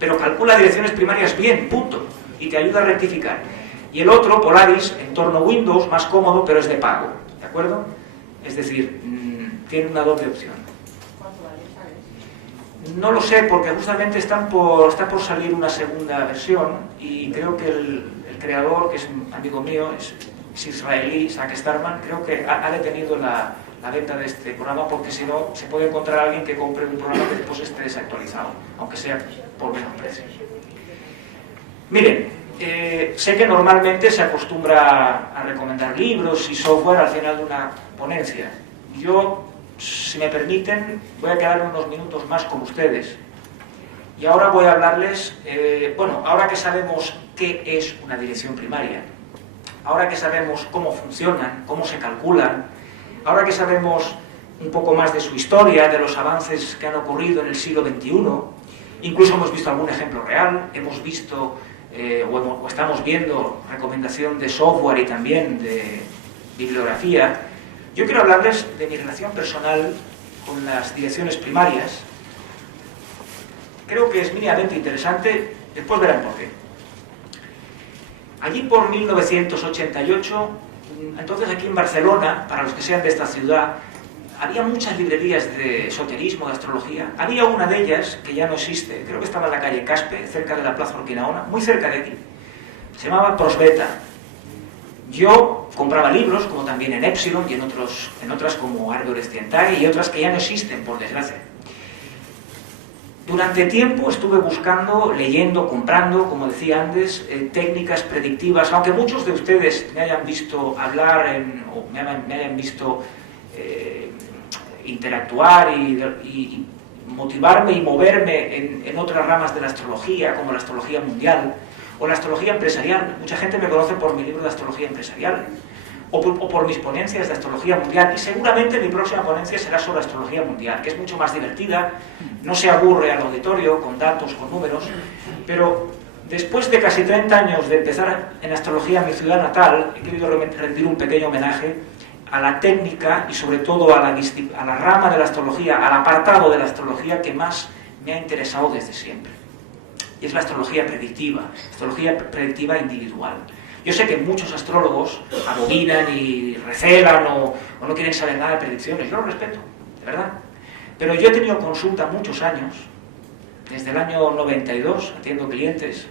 pero calcula direcciones primarias bien, punto. Y te ayuda a rectificar. Y el otro, Polaris, entorno Windows, más cómodo, pero es de pago, ¿de acuerdo? Es decir, tiene una doble opción. ¿Cuánto vale, sabes? No lo sé, porque justamente está por salir una segunda versión, y creo que el creador, que es un amigo mío, es israelí, Zach Starman, creo que ha detenido la venta de este programa, porque si no, se puede encontrar a alguien que compre un programa que después esté desactualizado, aunque sea por menos precio. Miren, sé que normalmente se acostumbra a recomendar libros y software al final de una ponencia. Yo, si me permiten, voy a quedarme unos minutos más con ustedes. Y ahora voy a hablarles, bueno, ahora que sabemos qué es una dirección primaria, ahora que sabemos cómo funcionan, cómo se calculan, ahora que sabemos un poco más de su historia, de los avances que han ocurrido en el siglo XXI, incluso hemos visto algún ejemplo real, hemos visto o estamos viendo recomendación de software y también de bibliografía. Yo quiero hablarles de mi relación personal con las direcciones primarias. Creo que es mínimamente interesante, después verán por qué. Allí por 1988, entonces aquí en Barcelona, para los que sean de esta ciudad, había muchas librerías de esoterismo, de astrología. Había una de ellas, que ya no existe, creo que estaba en la calle Caspe, cerca de la Plaza Urquinaona, muy cerca de aquí. Se llamaba Prosbeta. Yo compraba libros, como también en Epsilon y en otras como Árboles Tientari y otras que ya no existen, por desgracia. Durante tiempo estuve buscando, leyendo, comprando, como decía antes, técnicas predictivas, aunque muchos de ustedes me hayan visto hablar o me hayan visto interactuar y motivarme y moverme en otras ramas de la astrología, como la astrología mundial o la astrología empresarial. Mucha gente me conoce por mi libro de astrología empresarial o por mis ponencias de astrología mundial, y seguramente mi próxima ponencia será sobre astrología mundial, que es mucho más divertida, no se aburre al auditorio con datos, con números, pero después de casi 30 años de empezar en astrología en mi ciudad natal, he querido rendir un pequeño homenaje a la técnica y sobre todo a la rama de la astrología, al apartado de la astrología que más me ha interesado desde siempre. Y es la astrología predictiva individual. Yo sé que muchos astrólogos abominan y recelan o no quieren saber nada de predicciones. Yo lo respeto, de verdad. Pero yo he tenido consulta muchos años, desde el año 92, atiendo clientes,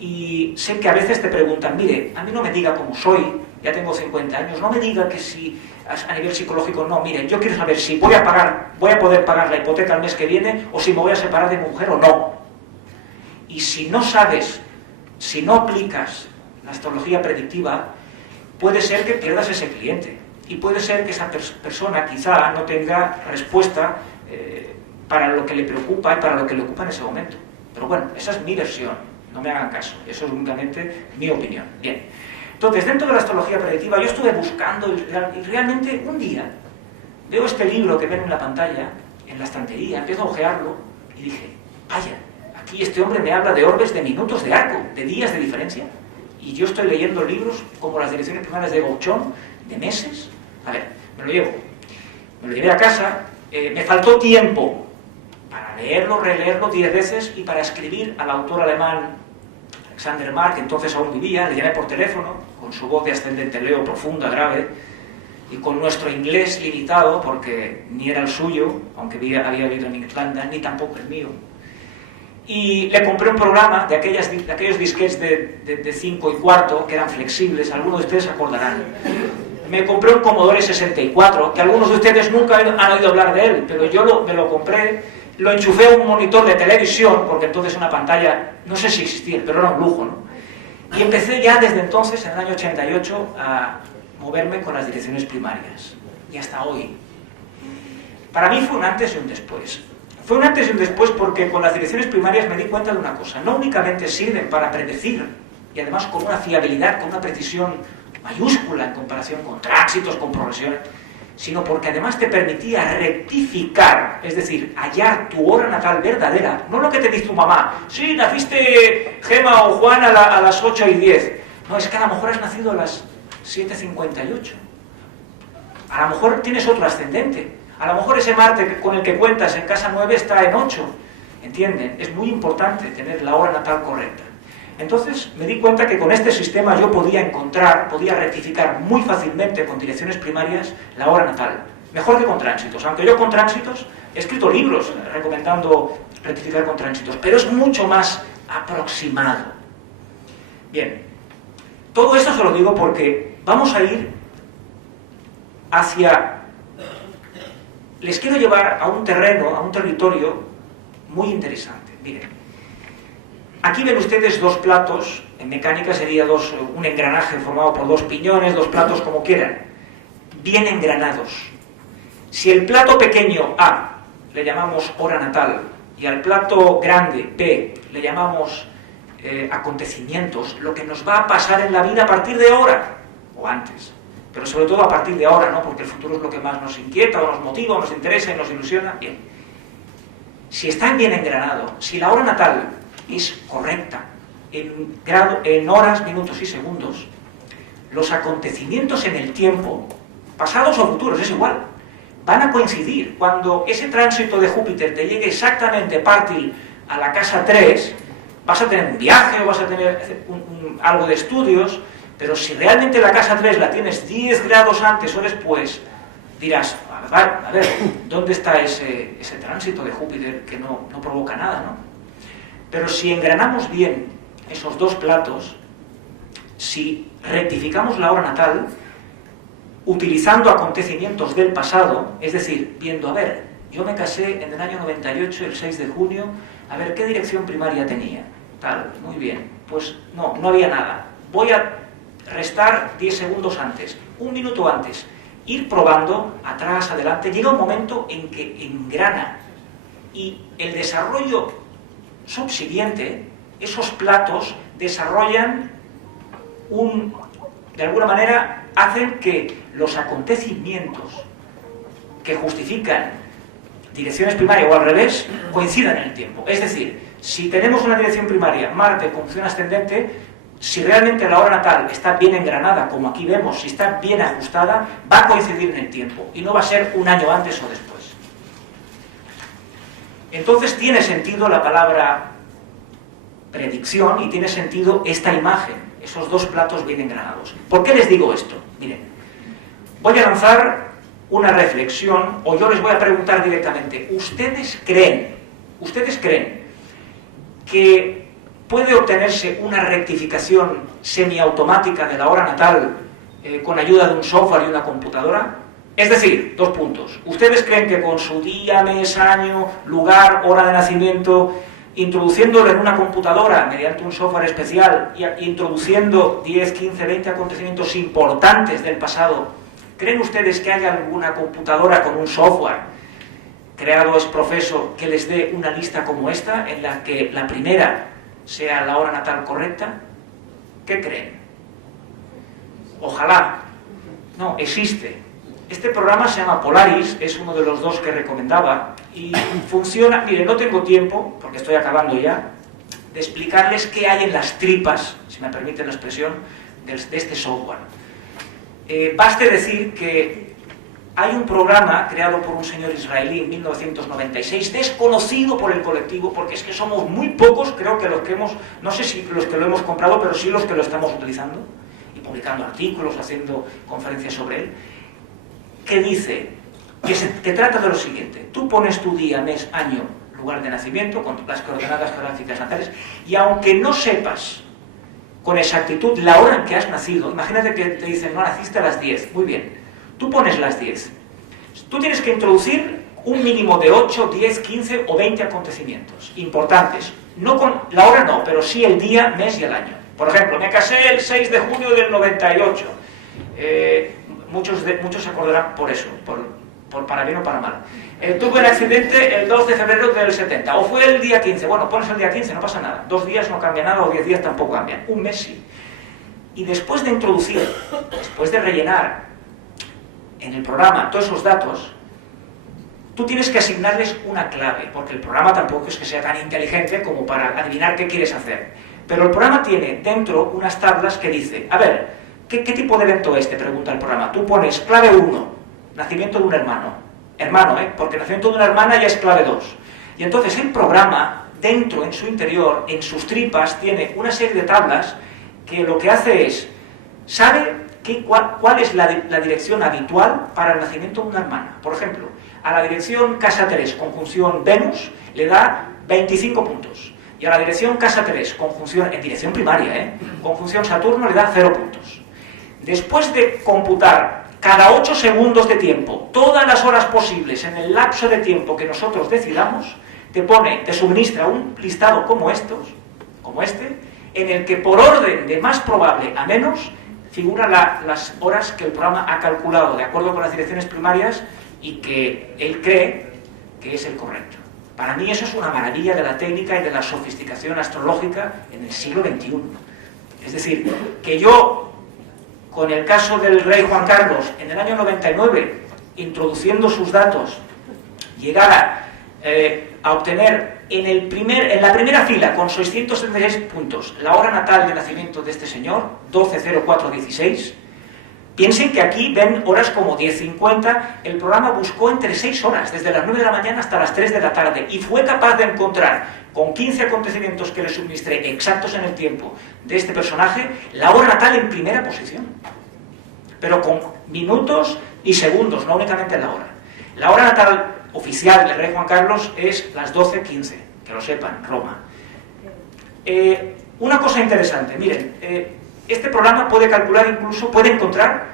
y sé que a veces te preguntan, mire, a mí no me diga cómo soy, ya tengo 50 años, no me diga que si a nivel psicológico no, mire, yo quiero saber si voy a poder pagar la hipoteca el mes que viene o si me voy a separar de mi mujer o no. Y si no sabes, si no aplicas la astrología predictiva, puede ser que pierdas ese cliente. Y puede ser que esa persona quizá no tenga respuesta para lo que le preocupa y para lo que le ocupa en ese momento. Pero bueno, esa es mi versión, no me hagan caso, eso es únicamente mi opinión. Bien, entonces dentro de la astrología predictiva yo estuve buscando y realmente un día veo este libro que ven en la pantalla, en la estantería, empiezo a ojearlo y dije, vaya, aquí este hombre me habla de orbes de minutos de arco, de días de diferencia, y yo estoy leyendo libros como las direcciones primarias de Gauchon, de meses. A ver, me lo llevé a casa, me faltó tiempo para leerlo, releerlo 10 veces y para escribir al autor alemán Alexander Mark, que entonces aún vivía, le llamé por teléfono, con su voz de ascendente Leo profunda, grave, y con nuestro inglés limitado, porque ni era el suyo, aunque había vivido en Irlanda, ni tampoco el mío. Y le compré un programa de aquellos disquetes de 5 y cuarto, que eran flexibles, algunos de ustedes se acordarán. Me compré un Commodore 64, que algunos de ustedes nunca han oído hablar de él, pero yo me lo compré, lo enchufé a un monitor de televisión, porque entonces una pantalla, no sé si existía, pero era un lujo, ¿no? Y empecé ya desde entonces, en el año 88, a moverme con las direcciones primarias. Y hasta hoy. Para mí fue un antes y un después. Fue un antes y un después porque con las direcciones primarias me di cuenta de una cosa. No únicamente sirven para predecir, y además con una fiabilidad, con una precisión mayúscula en comparación con tránsitos, con progresiones, sino porque además te permitía rectificar, es decir, hallar tu hora natal verdadera, no lo que te dice tu mamá, sí, naciste Gema o Juan a las 8:10, no, es que a lo mejor has nacido a las 7:58, a lo mejor tienes otro ascendente, a lo mejor ese Marte con el que cuentas en casa 9 está en 8, ¿entienden? Es muy importante tener la hora natal correcta. Entonces me di cuenta que con este sistema yo podía rectificar muy fácilmente con direcciones primarias la hora natal. Mejor que con tránsitos, aunque yo con tránsitos he escrito libros recomendando rectificar con tránsitos, pero es mucho más aproximado. Bien, todo esto se lo digo porque vamos a ir hacia... Les quiero llevar a un terreno, a un territorio muy interesante. Miren. Aquí ven ustedes dos platos, en mecánica sería un engranaje formado por dos piñones, dos platos como quieran, bien engranados. Si el plato pequeño A le llamamos hora natal y al plato grande B le llamamos acontecimientos, lo que nos va a pasar en la vida a partir de ahora, o antes, pero sobre todo a partir de ahora, ¿no? Porque el futuro es lo que más nos inquieta, o nos motiva, o nos interesa y nos ilusiona. Bien, si están bien engranados, si la hora natal es correcta, en horas, minutos y segundos, los acontecimientos en el tiempo, pasados o futuros, es igual, van a coincidir. Cuando ese tránsito de Júpiter te llegue exactamente partil a la casa 3, vas a tener un viaje o vas a tener algo de estudios, pero si realmente la casa 3 la tienes 10 grados antes o después, dirás, a ver, ¿dónde está ese tránsito de Júpiter que no provoca nada, ¿no? Pero si engranamos bien esos dos platos, si rectificamos la hora natal, utilizando acontecimientos del pasado, es decir, viendo, a ver, yo me casé en el año 98, el 6 de junio, a ver, ¿qué dirección primaria tenía? Tal, muy bien, pues no había nada. Voy a restar 10 segundos antes, un minuto antes, ir probando, atrás, adelante, llega un momento en que engrana y el desarrollo subsiguiente, esos platos desarrollan de alguna manera, hacen que los acontecimientos que justifican direcciones primarias o al revés, coincidan en el tiempo. Es decir, si tenemos una dirección primaria, Marte con función ascendente, si realmente la hora natal está bien engranada, como aquí vemos, si está bien ajustada, va a coincidir en el tiempo y no va a ser un año antes o después. Entonces tiene sentido la palabra predicción y tiene sentido esta imagen, esos dos platos bien engranados. ¿Por qué les digo esto? Miren, voy a lanzar una reflexión o yo les voy a preguntar directamente, ¿ustedes creen que puede obtenerse una rectificación semiautomática de la hora natal con ayuda de un software y una computadora? Es decir, 2 puntos. ¿Ustedes creen que con su día, mes, año, lugar, hora de nacimiento introduciéndolo en una computadora mediante un software especial y introduciendo 10, 15, 20 acontecimientos importantes del pasado, ¿creen ustedes que hay alguna computadora con un software creado ex profeso que les dé una lista como esta, en la que la primera sea la hora natal correcta? ¿Qué creen? Ojalá. No, existe. Este programa se llama Polaris, es uno de los dos que recomendaba, y funciona. Mire, no tengo tiempo, porque estoy acabando ya, de explicarles qué hay en las tripas, si me permiten la expresión, de este software. Baste decir que hay un programa creado por un señor israelí en 1996, desconocido por el colectivo, porque es que somos muy pocos, creo que los que hemos, no sé si los que lo hemos comprado, pero sí los que lo estamos utilizando, y publicando artículos, haciendo conferencias sobre él, que dice, que trata de lo siguiente: tú pones tu día, mes, año, lugar de nacimiento, con las coordenadas geográficas natales, y aunque no sepas con exactitud la hora en que has nacido, imagínate que te dicen, no, naciste a las 10, muy bien, tú pones las 10, tú tienes que introducir un mínimo de 8, 10, 15 o 20 acontecimientos importantes, no con la hora no, pero sí el día, mes y el año. Por ejemplo, me casé el 6 de junio del 98, muchos se acordarán por eso, por para bien o para mal. Tuve un accidente el 2 de febrero del 70, o fue el día 15, bueno, pones el día 15, no pasa nada, 2 días no cambia nada, o 10 días tampoco cambian, un mes sí. Y después de introducir, después de rellenar en el programa todos esos datos, tú tienes que asignarles una clave, porque el programa tampoco es que sea tan inteligente como para adivinar qué quieres hacer. Pero el programa tiene dentro unas tablas que dice, a ver, ¿qué tipo de evento es? Te pregunta el programa. Tú pones clave 1, nacimiento de un hermano, porque nacimiento de una hermana ya es clave 2. Y entonces el programa, dentro, en su interior, en sus tripas, tiene una serie de tablas que lo que hace es, sabe cuál es la dirección habitual para el nacimiento de una hermana. Por ejemplo, a la dirección casa 3, conjunción Venus, le da 25 puntos. Y a la dirección casa 3, conjunción, en dirección primaria, conjunción Saturno, le da 0 puntos. Después de computar cada 8 segundos de tiempo, todas las horas posibles en el lapso de tiempo que nosotros decidamos, te suministra un listado como este, en el que por orden de más probable a menos, figuran las horas que el programa ha calculado de acuerdo con las direcciones primarias y que él cree que es el correcto. Para mí eso es una maravilla de la técnica y de la sofisticación astrológica en el siglo XXI. Es decir, que yo, con el caso del rey Juan Carlos, en el año 99, introduciendo sus datos, llegara a obtener en la primera fila, con 636 puntos, la hora natal de nacimiento de este señor, 120416. Piensen que aquí ven horas como 10:50, el programa buscó entre 6 horas, desde las 9 de la mañana hasta las 3 de la tarde, y fue capaz de encontrar, con 15 acontecimientos que le suministré exactos en el tiempo de este personaje, la hora natal en primera posición. Pero con minutos y segundos, no únicamente la hora. La hora natal oficial del rey Juan Carlos es las 12:15, que lo sepan, Roma. Una cosa interesante, miren, este programa puede calcular puede encontrar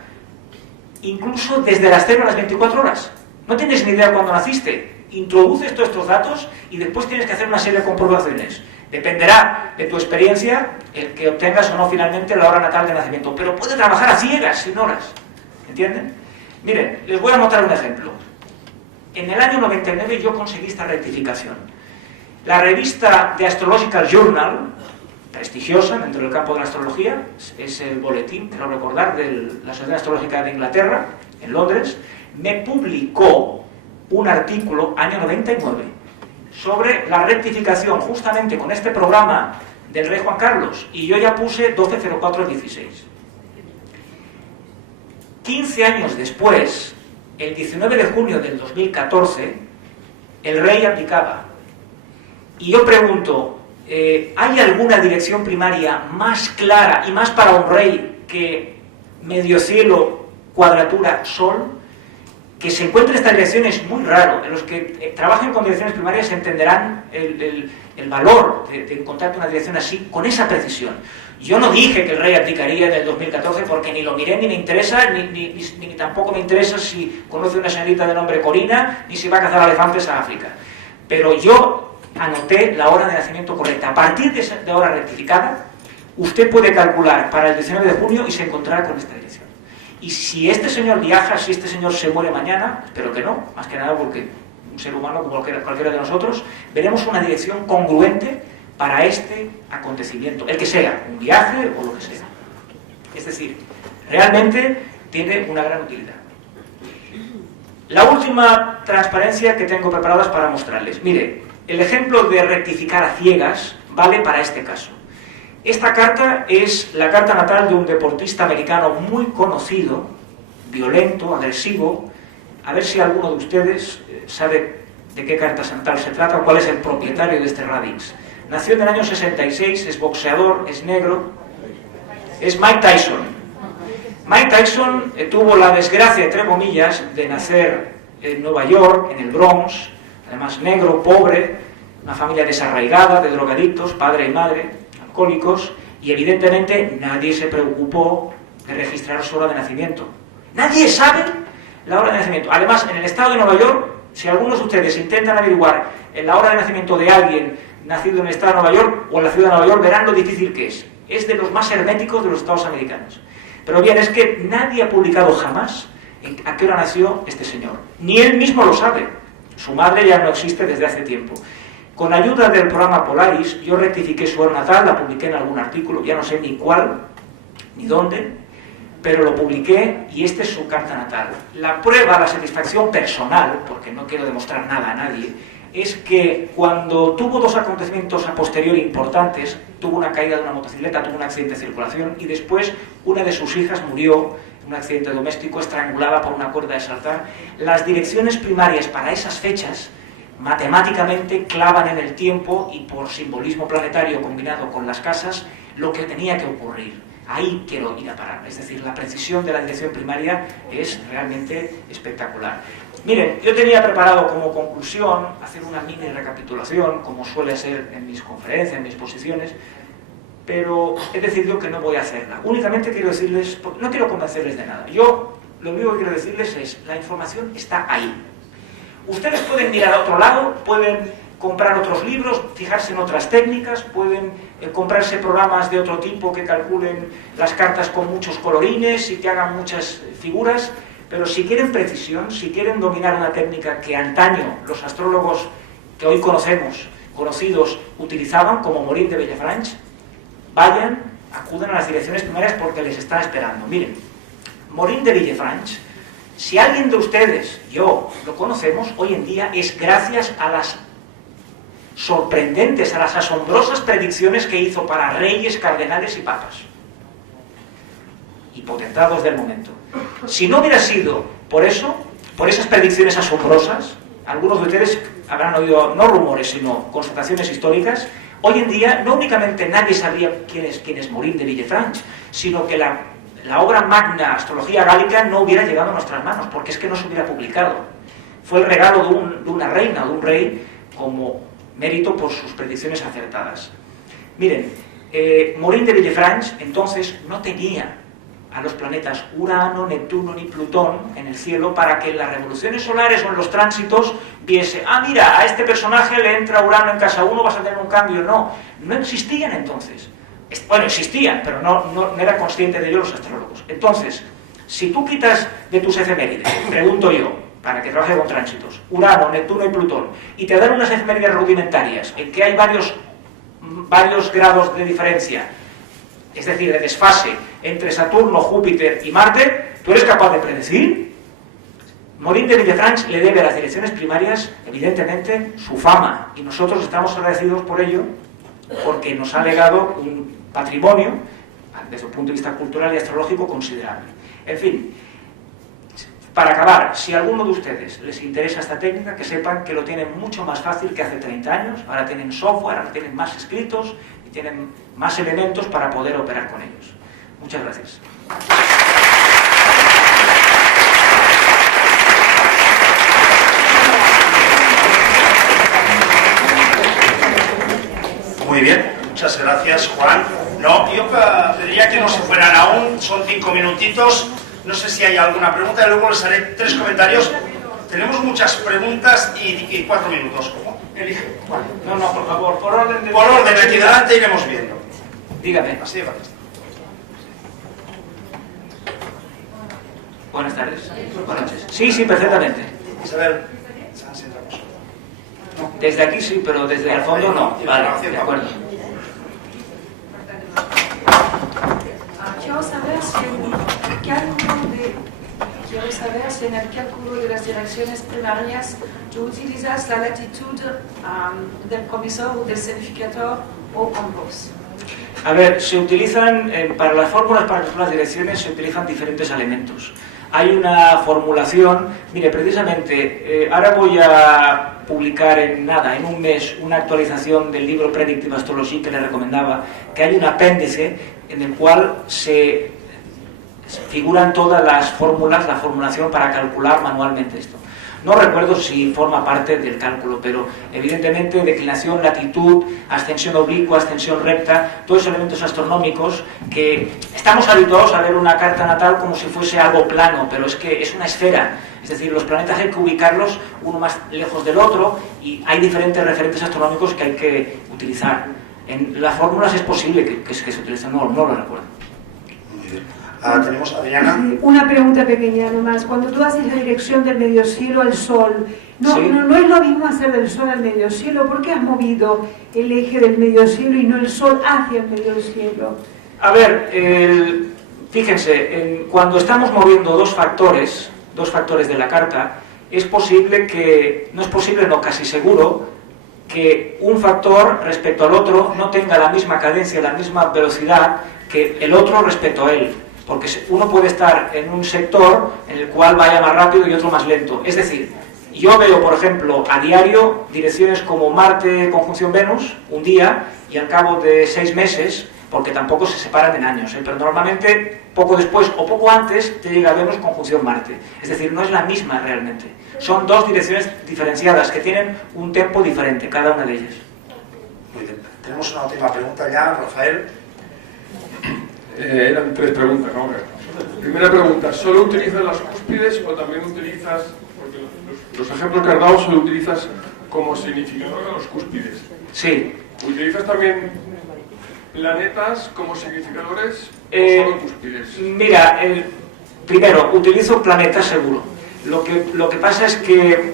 incluso desde las 0 a las 24 horas. No tienes ni idea cuándo naciste, introduces todos estos datos y después tienes que hacer una serie de comprobaciones. Dependerá de tu experiencia el que obtengas o no finalmente la hora natal de nacimiento, pero puede trabajar a ciegas, sin horas. ¿Entienden? Miren, les voy a mostrar un ejemplo. En el año 99 yo conseguí esta rectificación. La revista The Astrological Journal, prestigiosa dentro del campo de la astrología, es el boletín, creo recordar, de la Sociedad Astrológica de Inglaterra, en Londres, me publicó un artículo, año 99, sobre la rectificación justamente con este programa del rey Juan Carlos, y yo ya puse 120416. 15 años después, el 19 de junio del 2014, el rey abdicaba. Y yo pregunto, ¿hay alguna dirección primaria más clara y más para un rey que medio cielo, cuadratura, sol? Que se encuentre esta dirección es muy raro. Los que trabajen con direcciones primarias entenderán el valor de encontrarte una dirección así, con esa precisión. Yo no dije que el rey abdicaría en el 2014 porque ni lo miré, ni me interesa, ni tampoco me interesa si conoce una señorita de nombre Corina, ni si va a cazar elefantes a África. Pero yo anoté la hora de nacimiento correcta. A partir de esa hora rectificada, usted puede calcular para el 19 de junio y se encontrará con esta dirección. Y si este señor viaja, si este señor se muere mañana, espero que no, más que nada porque un ser humano como cualquiera de nosotros, veremos una dirección congruente para este acontecimiento, el que sea, un viaje o lo que sea. Es decir, realmente tiene una gran utilidad. La última transparencia que tengo preparadas para mostrarles. Mire, el ejemplo de rectificar a ciegas vale para este caso. Esta carta es la carta natal de un deportista americano muy conocido, violento, agresivo. A ver si alguno de ustedes sabe de qué carta natal se trata o cuál es el propietario de este Radix. Nació en el año 66, es boxeador, es negro, es Mike Tyson. Mike Tyson tuvo la desgracia, entre comillas, de nacer en Nueva York, en el Bronx, además negro, pobre, una familia desarraigada de drogadictos, padre y madre, alcohólicos, y evidentemente nadie se preocupó de registrar su hora de nacimiento. Nadie sabe la hora de nacimiento. Además, en el estado de Nueva York, si algunos de ustedes intentan averiguar la hora de nacimiento de alguien nacido en el estado de Nueva York o en la ciudad de Nueva York, verán lo difícil que es. Es de los más herméticos de los estados americanos. Pero bien, es que nadie ha publicado jamás a qué hora nació este señor. Ni él mismo lo sabe. Su madre ya no existe desde hace tiempo. Con ayuda del programa Polaris, yo rectifiqué su hora natal, la publiqué en algún artículo, ya no sé ni cuál, ni dónde, pero lo publiqué y esta es su carta natal. La prueba, la satisfacción personal, porque no quiero demostrar nada a nadie, es que cuando tuvo dos acontecimientos a posteriori importantes, tuvo una caída de una motocicleta, tuvo un accidente de circulación y después una de sus hijas murió en un accidente doméstico estrangulada por una cuerda de saltar, las direcciones primarias para esas fechas matemáticamente clavan en el tiempo y por simbolismo planetario combinado con las casas lo que tenía que ocurrir. Ahí quiero ir a parar. Es decir, la precisión de la dirección primaria es realmente espectacular. Miren, yo tenía preparado como conclusión hacer una mini recapitulación, como suele ser en mis conferencias, en mis exposiciones, pero he decidido que no voy a hacerla. Únicamente quiero decirles, no quiero convencerles de nada. Yo lo único que quiero decirles es, la información está ahí. Ustedes pueden mirar a otro lado, pueden comprar otros libros, fijarse en otras técnicas, pueden comprarse programas de otro tipo que calculen las cartas con muchos colorines y que hagan muchas figuras, pero si quieren precisión, si quieren dominar una técnica que antaño los astrólogos que hoy conocidos, utilizaban, como Morin de Villefranche, vayan, acudan a las direcciones primarias porque les están esperando. Miren, Morin de Villefranche, si alguien de ustedes, yo, lo conocemos, hoy en día es gracias a las sorprendentes, a las asombrosas predicciones que hizo para reyes, cardenales y papas y potentados del momento. Si no hubiera sido por eso, por esas predicciones asombrosas, algunos de ustedes habrán oído no rumores, sino constataciones históricas. Hoy en día no únicamente nadie sabría quién es Morin de Villefranche, sino que la obra magna Astrología Gálica no hubiera llegado a nuestras manos, porque es que no se hubiera publicado. Fue el regalo de una reina, de un rey, como mérito por sus predicciones acertadas. Miren, Morin de Villefranche entonces no tenía a los planetas Urano, Neptuno ni Plutón en el cielo para que en las revoluciones solares o en los tránsitos viese, mira, a este personaje le entra Urano en casa 1, vas a tener un cambio. No existían entonces. Bueno, existían, pero no era consciente de ello los astrólogos. Entonces, si tú quitas de tus efemérides, pregunto yo, para que trabaje con tránsitos, Urano, Neptuno y Plutón, y te dan unas efemérides rudimentarias en que hay varios grados de diferencia, es decir, de desfase entre Saturno, Júpiter y Marte, ¿tú eres capaz de predecir? Morin de Villefranche le debe a las direcciones primarias, evidentemente, su fama, y nosotros estamos agradecidos por ello, porque nos ha legado un patrimonio, desde un punto de vista cultural y astrológico, considerable. En fin, para acabar, si a alguno de ustedes les interesa esta técnica, que sepan que lo tienen mucho más fácil que hace 30 años, ahora tienen software, ahora tienen más escritos y tienen más elementos para poder operar con ellos. Muchas gracias. Muy bien, muchas gracias, Juan. Yo pediría que no se fueran aún, son 5 minutitos. No sé si hay alguna pregunta y luego les haré 3 comentarios. Tenemos muchas preguntas y 4 minutos. ¿Cómo? Elige. No, por favor, por orden de... Por orden, aquí delante iremos viendo. Dígame. Así va. Buenas tardes. Buenas noches. Sí, perfectamente. Isabel, se entramos. Desde aquí sí, pero desde el fondo no. Vale, de acuerdo. Quiero saber si en el cálculo de las direcciones primarias tú utilizas la latitud del promisor o del significador o ambos. A ver, se utilizan, para las fórmulas para las direcciones se utilizan diferentes elementos. Hay una formulación, mire, precisamente, ahora voy a publicar en un mes, una actualización del libro Predictive Astrology que le recomendaba, que hay un apéndice en el cual se figuran todas las fórmulas, la formulación para calcular manualmente esto. No recuerdo si forma parte del cálculo, pero evidentemente declinación, latitud, ascensión oblicua, ascensión recta, todos esos elementos astronómicos que estamos habituados a ver una carta natal como si fuese algo plano, pero es que es una esfera. Es decir, los planetas hay que ubicarlos uno más lejos del otro y hay diferentes referentes astronómicos que hay que utilizar. En las fórmulas es posible que se utilicen, no lo recuerdo. Muy bien. Tenemos a Adriana. Una pregunta pequeña nomás. Cuando tú haces la dirección del medio cielo al sol, no es lo mismo hacer del sol al medio cielo. ¿Por qué has movido el eje del medio cielo y no el sol hacia el medio cielo? A ver, fíjense, cuando estamos moviendo dos factores de la carta, es posible que, no es posible, no, casi seguro, que un factor respecto al otro no tenga la misma cadencia, la misma velocidad que el otro respecto a él. Porque uno puede estar en un sector en el cual vaya más rápido y otro más lento. Es decir, yo veo, por ejemplo, a diario direcciones como Marte conjunción Venus, un día, y al cabo de 6 meses, porque tampoco se separan en años, pero normalmente poco después o poco antes te llega Venus conjunción Marte. Es decir, no es la misma realmente. Son dos direcciones diferenciadas que tienen un tiempo diferente, cada una de ellas. Muy bien. Tenemos una última pregunta ya, Rafael. Eran 3 preguntas, ¿no? Primera pregunta, ¿solo utilizas las cúspides o también utilizas, porque los ejemplos que has dado solo utilizas como significador de los cúspides? Sí. ¿Utilizas también planetas como significadores o solo cúspides? Mira, primero, utilizo planetas seguro. Lo que pasa es que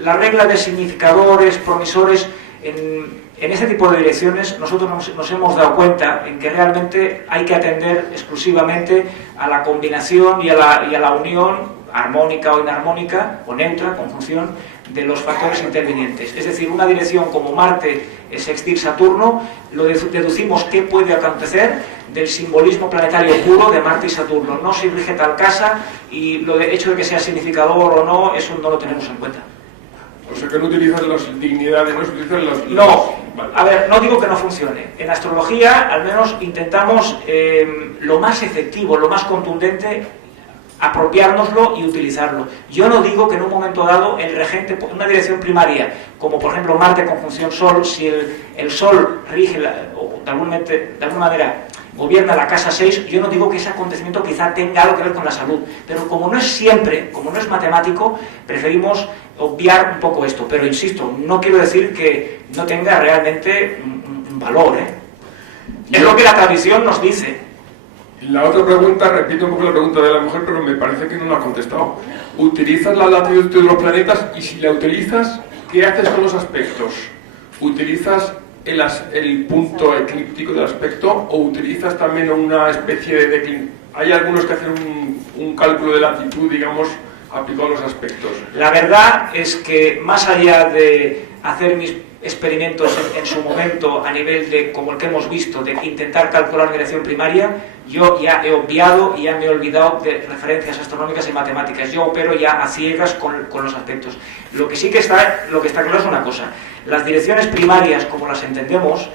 la regla de significadores, promisores, en ese tipo de direcciones nosotros nos hemos dado cuenta en que realmente hay que atender exclusivamente a la combinación y a la unión armónica o inarmónica, o neutra, conjunción, de los factores intervinientes. Es decir, una dirección como Marte sextil Saturno, lo deducimos qué puede acontecer del simbolismo planetario puro de Marte y Saturno. No se rige tal casa y lo de hecho de que sea significador o no, eso no lo tenemos en cuenta. O sea que no utilizas las dignidades, no se utilizan las... No, vale. A ver, no digo que no funcione. En astrología, al menos intentamos lo más efectivo, lo más contundente, apropiárnoslo y utilizarlo. Yo no digo que en un momento dado el regente, una dirección primaria, como por ejemplo Marte conjunción Sol, si el Sol rige, o de alguna manera gobierna la casa 6, yo no digo que ese acontecimiento quizá tenga algo que ver con la salud, pero como no es siempre, como no es matemático, preferimos obviar un poco esto, pero insisto, no quiero decir que no tenga realmente un valor, ¿eh? Es lo que la tradición nos dice. La otra pregunta, repito un poco la pregunta de la mujer, pero me parece que no la ha contestado. ¿Utilizas la latitud de los planetas? Y si la utilizas, ¿qué haces con los aspectos? ¿Utilizas el punto eclíptico del aspecto o utilizas también una especie de declinación? Hay algunos que hacen un cálculo de latitud, digamos, aplicado a los aspectos. La verdad es que más allá de hacer mis experimentos en su momento a nivel de, como el que hemos visto, de intentar calcular dirección primaria, yo ya he obviado y ya me he olvidado de referencias astronómicas y matemáticas. Yo opero ya a ciegas con los aspectos. Lo que está claro es una cosa: las direcciones primarias, como las entendemos,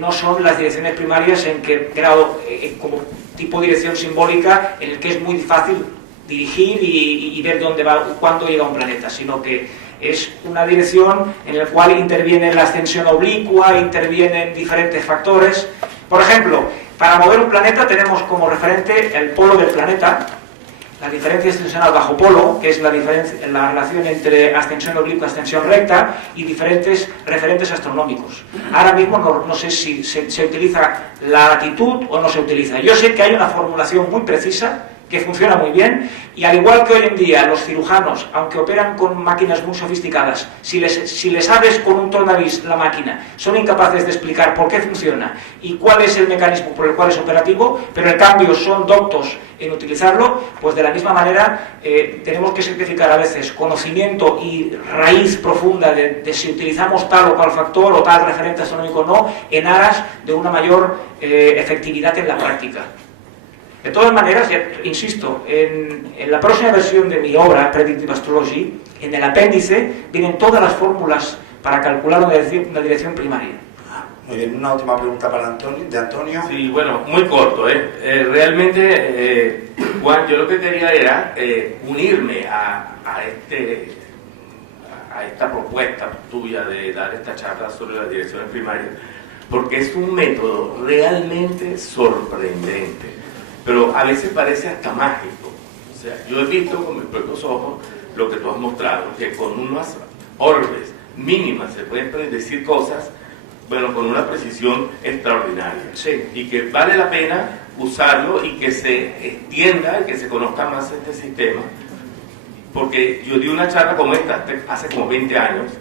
no son las direcciones primarias en que grado, como tipo de dirección simbólica, en el que es muy fácil dirigir y ver dónde va, cuándo llega un planeta, sino que es una dirección en la cual interviene la ascensión oblicua, intervienen diferentes factores. Por ejemplo, para mover un planeta tenemos como referente el polo del planeta la diferencia extensional bajo polo, que es la relación entre ascensión obliqua y ascensión recta, y diferentes referentes astronómicos. Ahora mismo no sé si se utiliza la latitud o no se utiliza. Yo sé que hay una formulación muy precisa que funciona muy bien, y al igual que hoy en día los cirujanos, aunque operan con máquinas muy sofisticadas, si les abres con un tornavís la máquina, son incapaces de explicar por qué funciona y cuál es el mecanismo por el cual es operativo, pero en cambio son doctos en utilizarlo, pues de la misma manera tenemos que sacrificar a veces conocimiento y raíz profunda de si utilizamos tal o cual factor o tal referente astronómico o no, en aras de una mayor efectividad en la práctica. De todas maneras, insisto, en la próxima versión de mi obra, Predictive Astrology, en el apéndice vienen todas las fórmulas para calcular una dirección primaria. Muy bien, una última pregunta para Antonio. Sí, bueno, muy corto, realmente, Juan, yo lo que quería era unirme a esta propuesta tuya de dar esta charla sobre las direcciones primarias, porque es un método realmente sorprendente, pero a veces parece hasta mágico. O sea, yo he visto con mis propios ojos lo que tú has mostrado, que con unas orbes mínimas se pueden predecir cosas, bueno, con una precisión extraordinaria. Sí. Y que vale la pena usarlo y que se extienda y que se conozca más este sistema, porque yo di una charla como esta hace como 20 años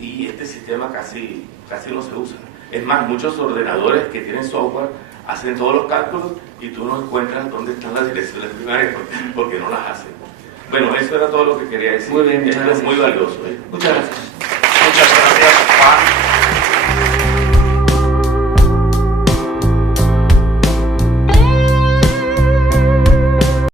y este sistema casi no se usa. Es más, muchos ordenadores que tienen software hacen todos los cálculos y tú no encuentras dónde están las direcciones primarias porque no las hacen. Bueno, eso era todo lo que quería decir. Muy bien, muchas gracias. Es muy valioso. Muchas gracias.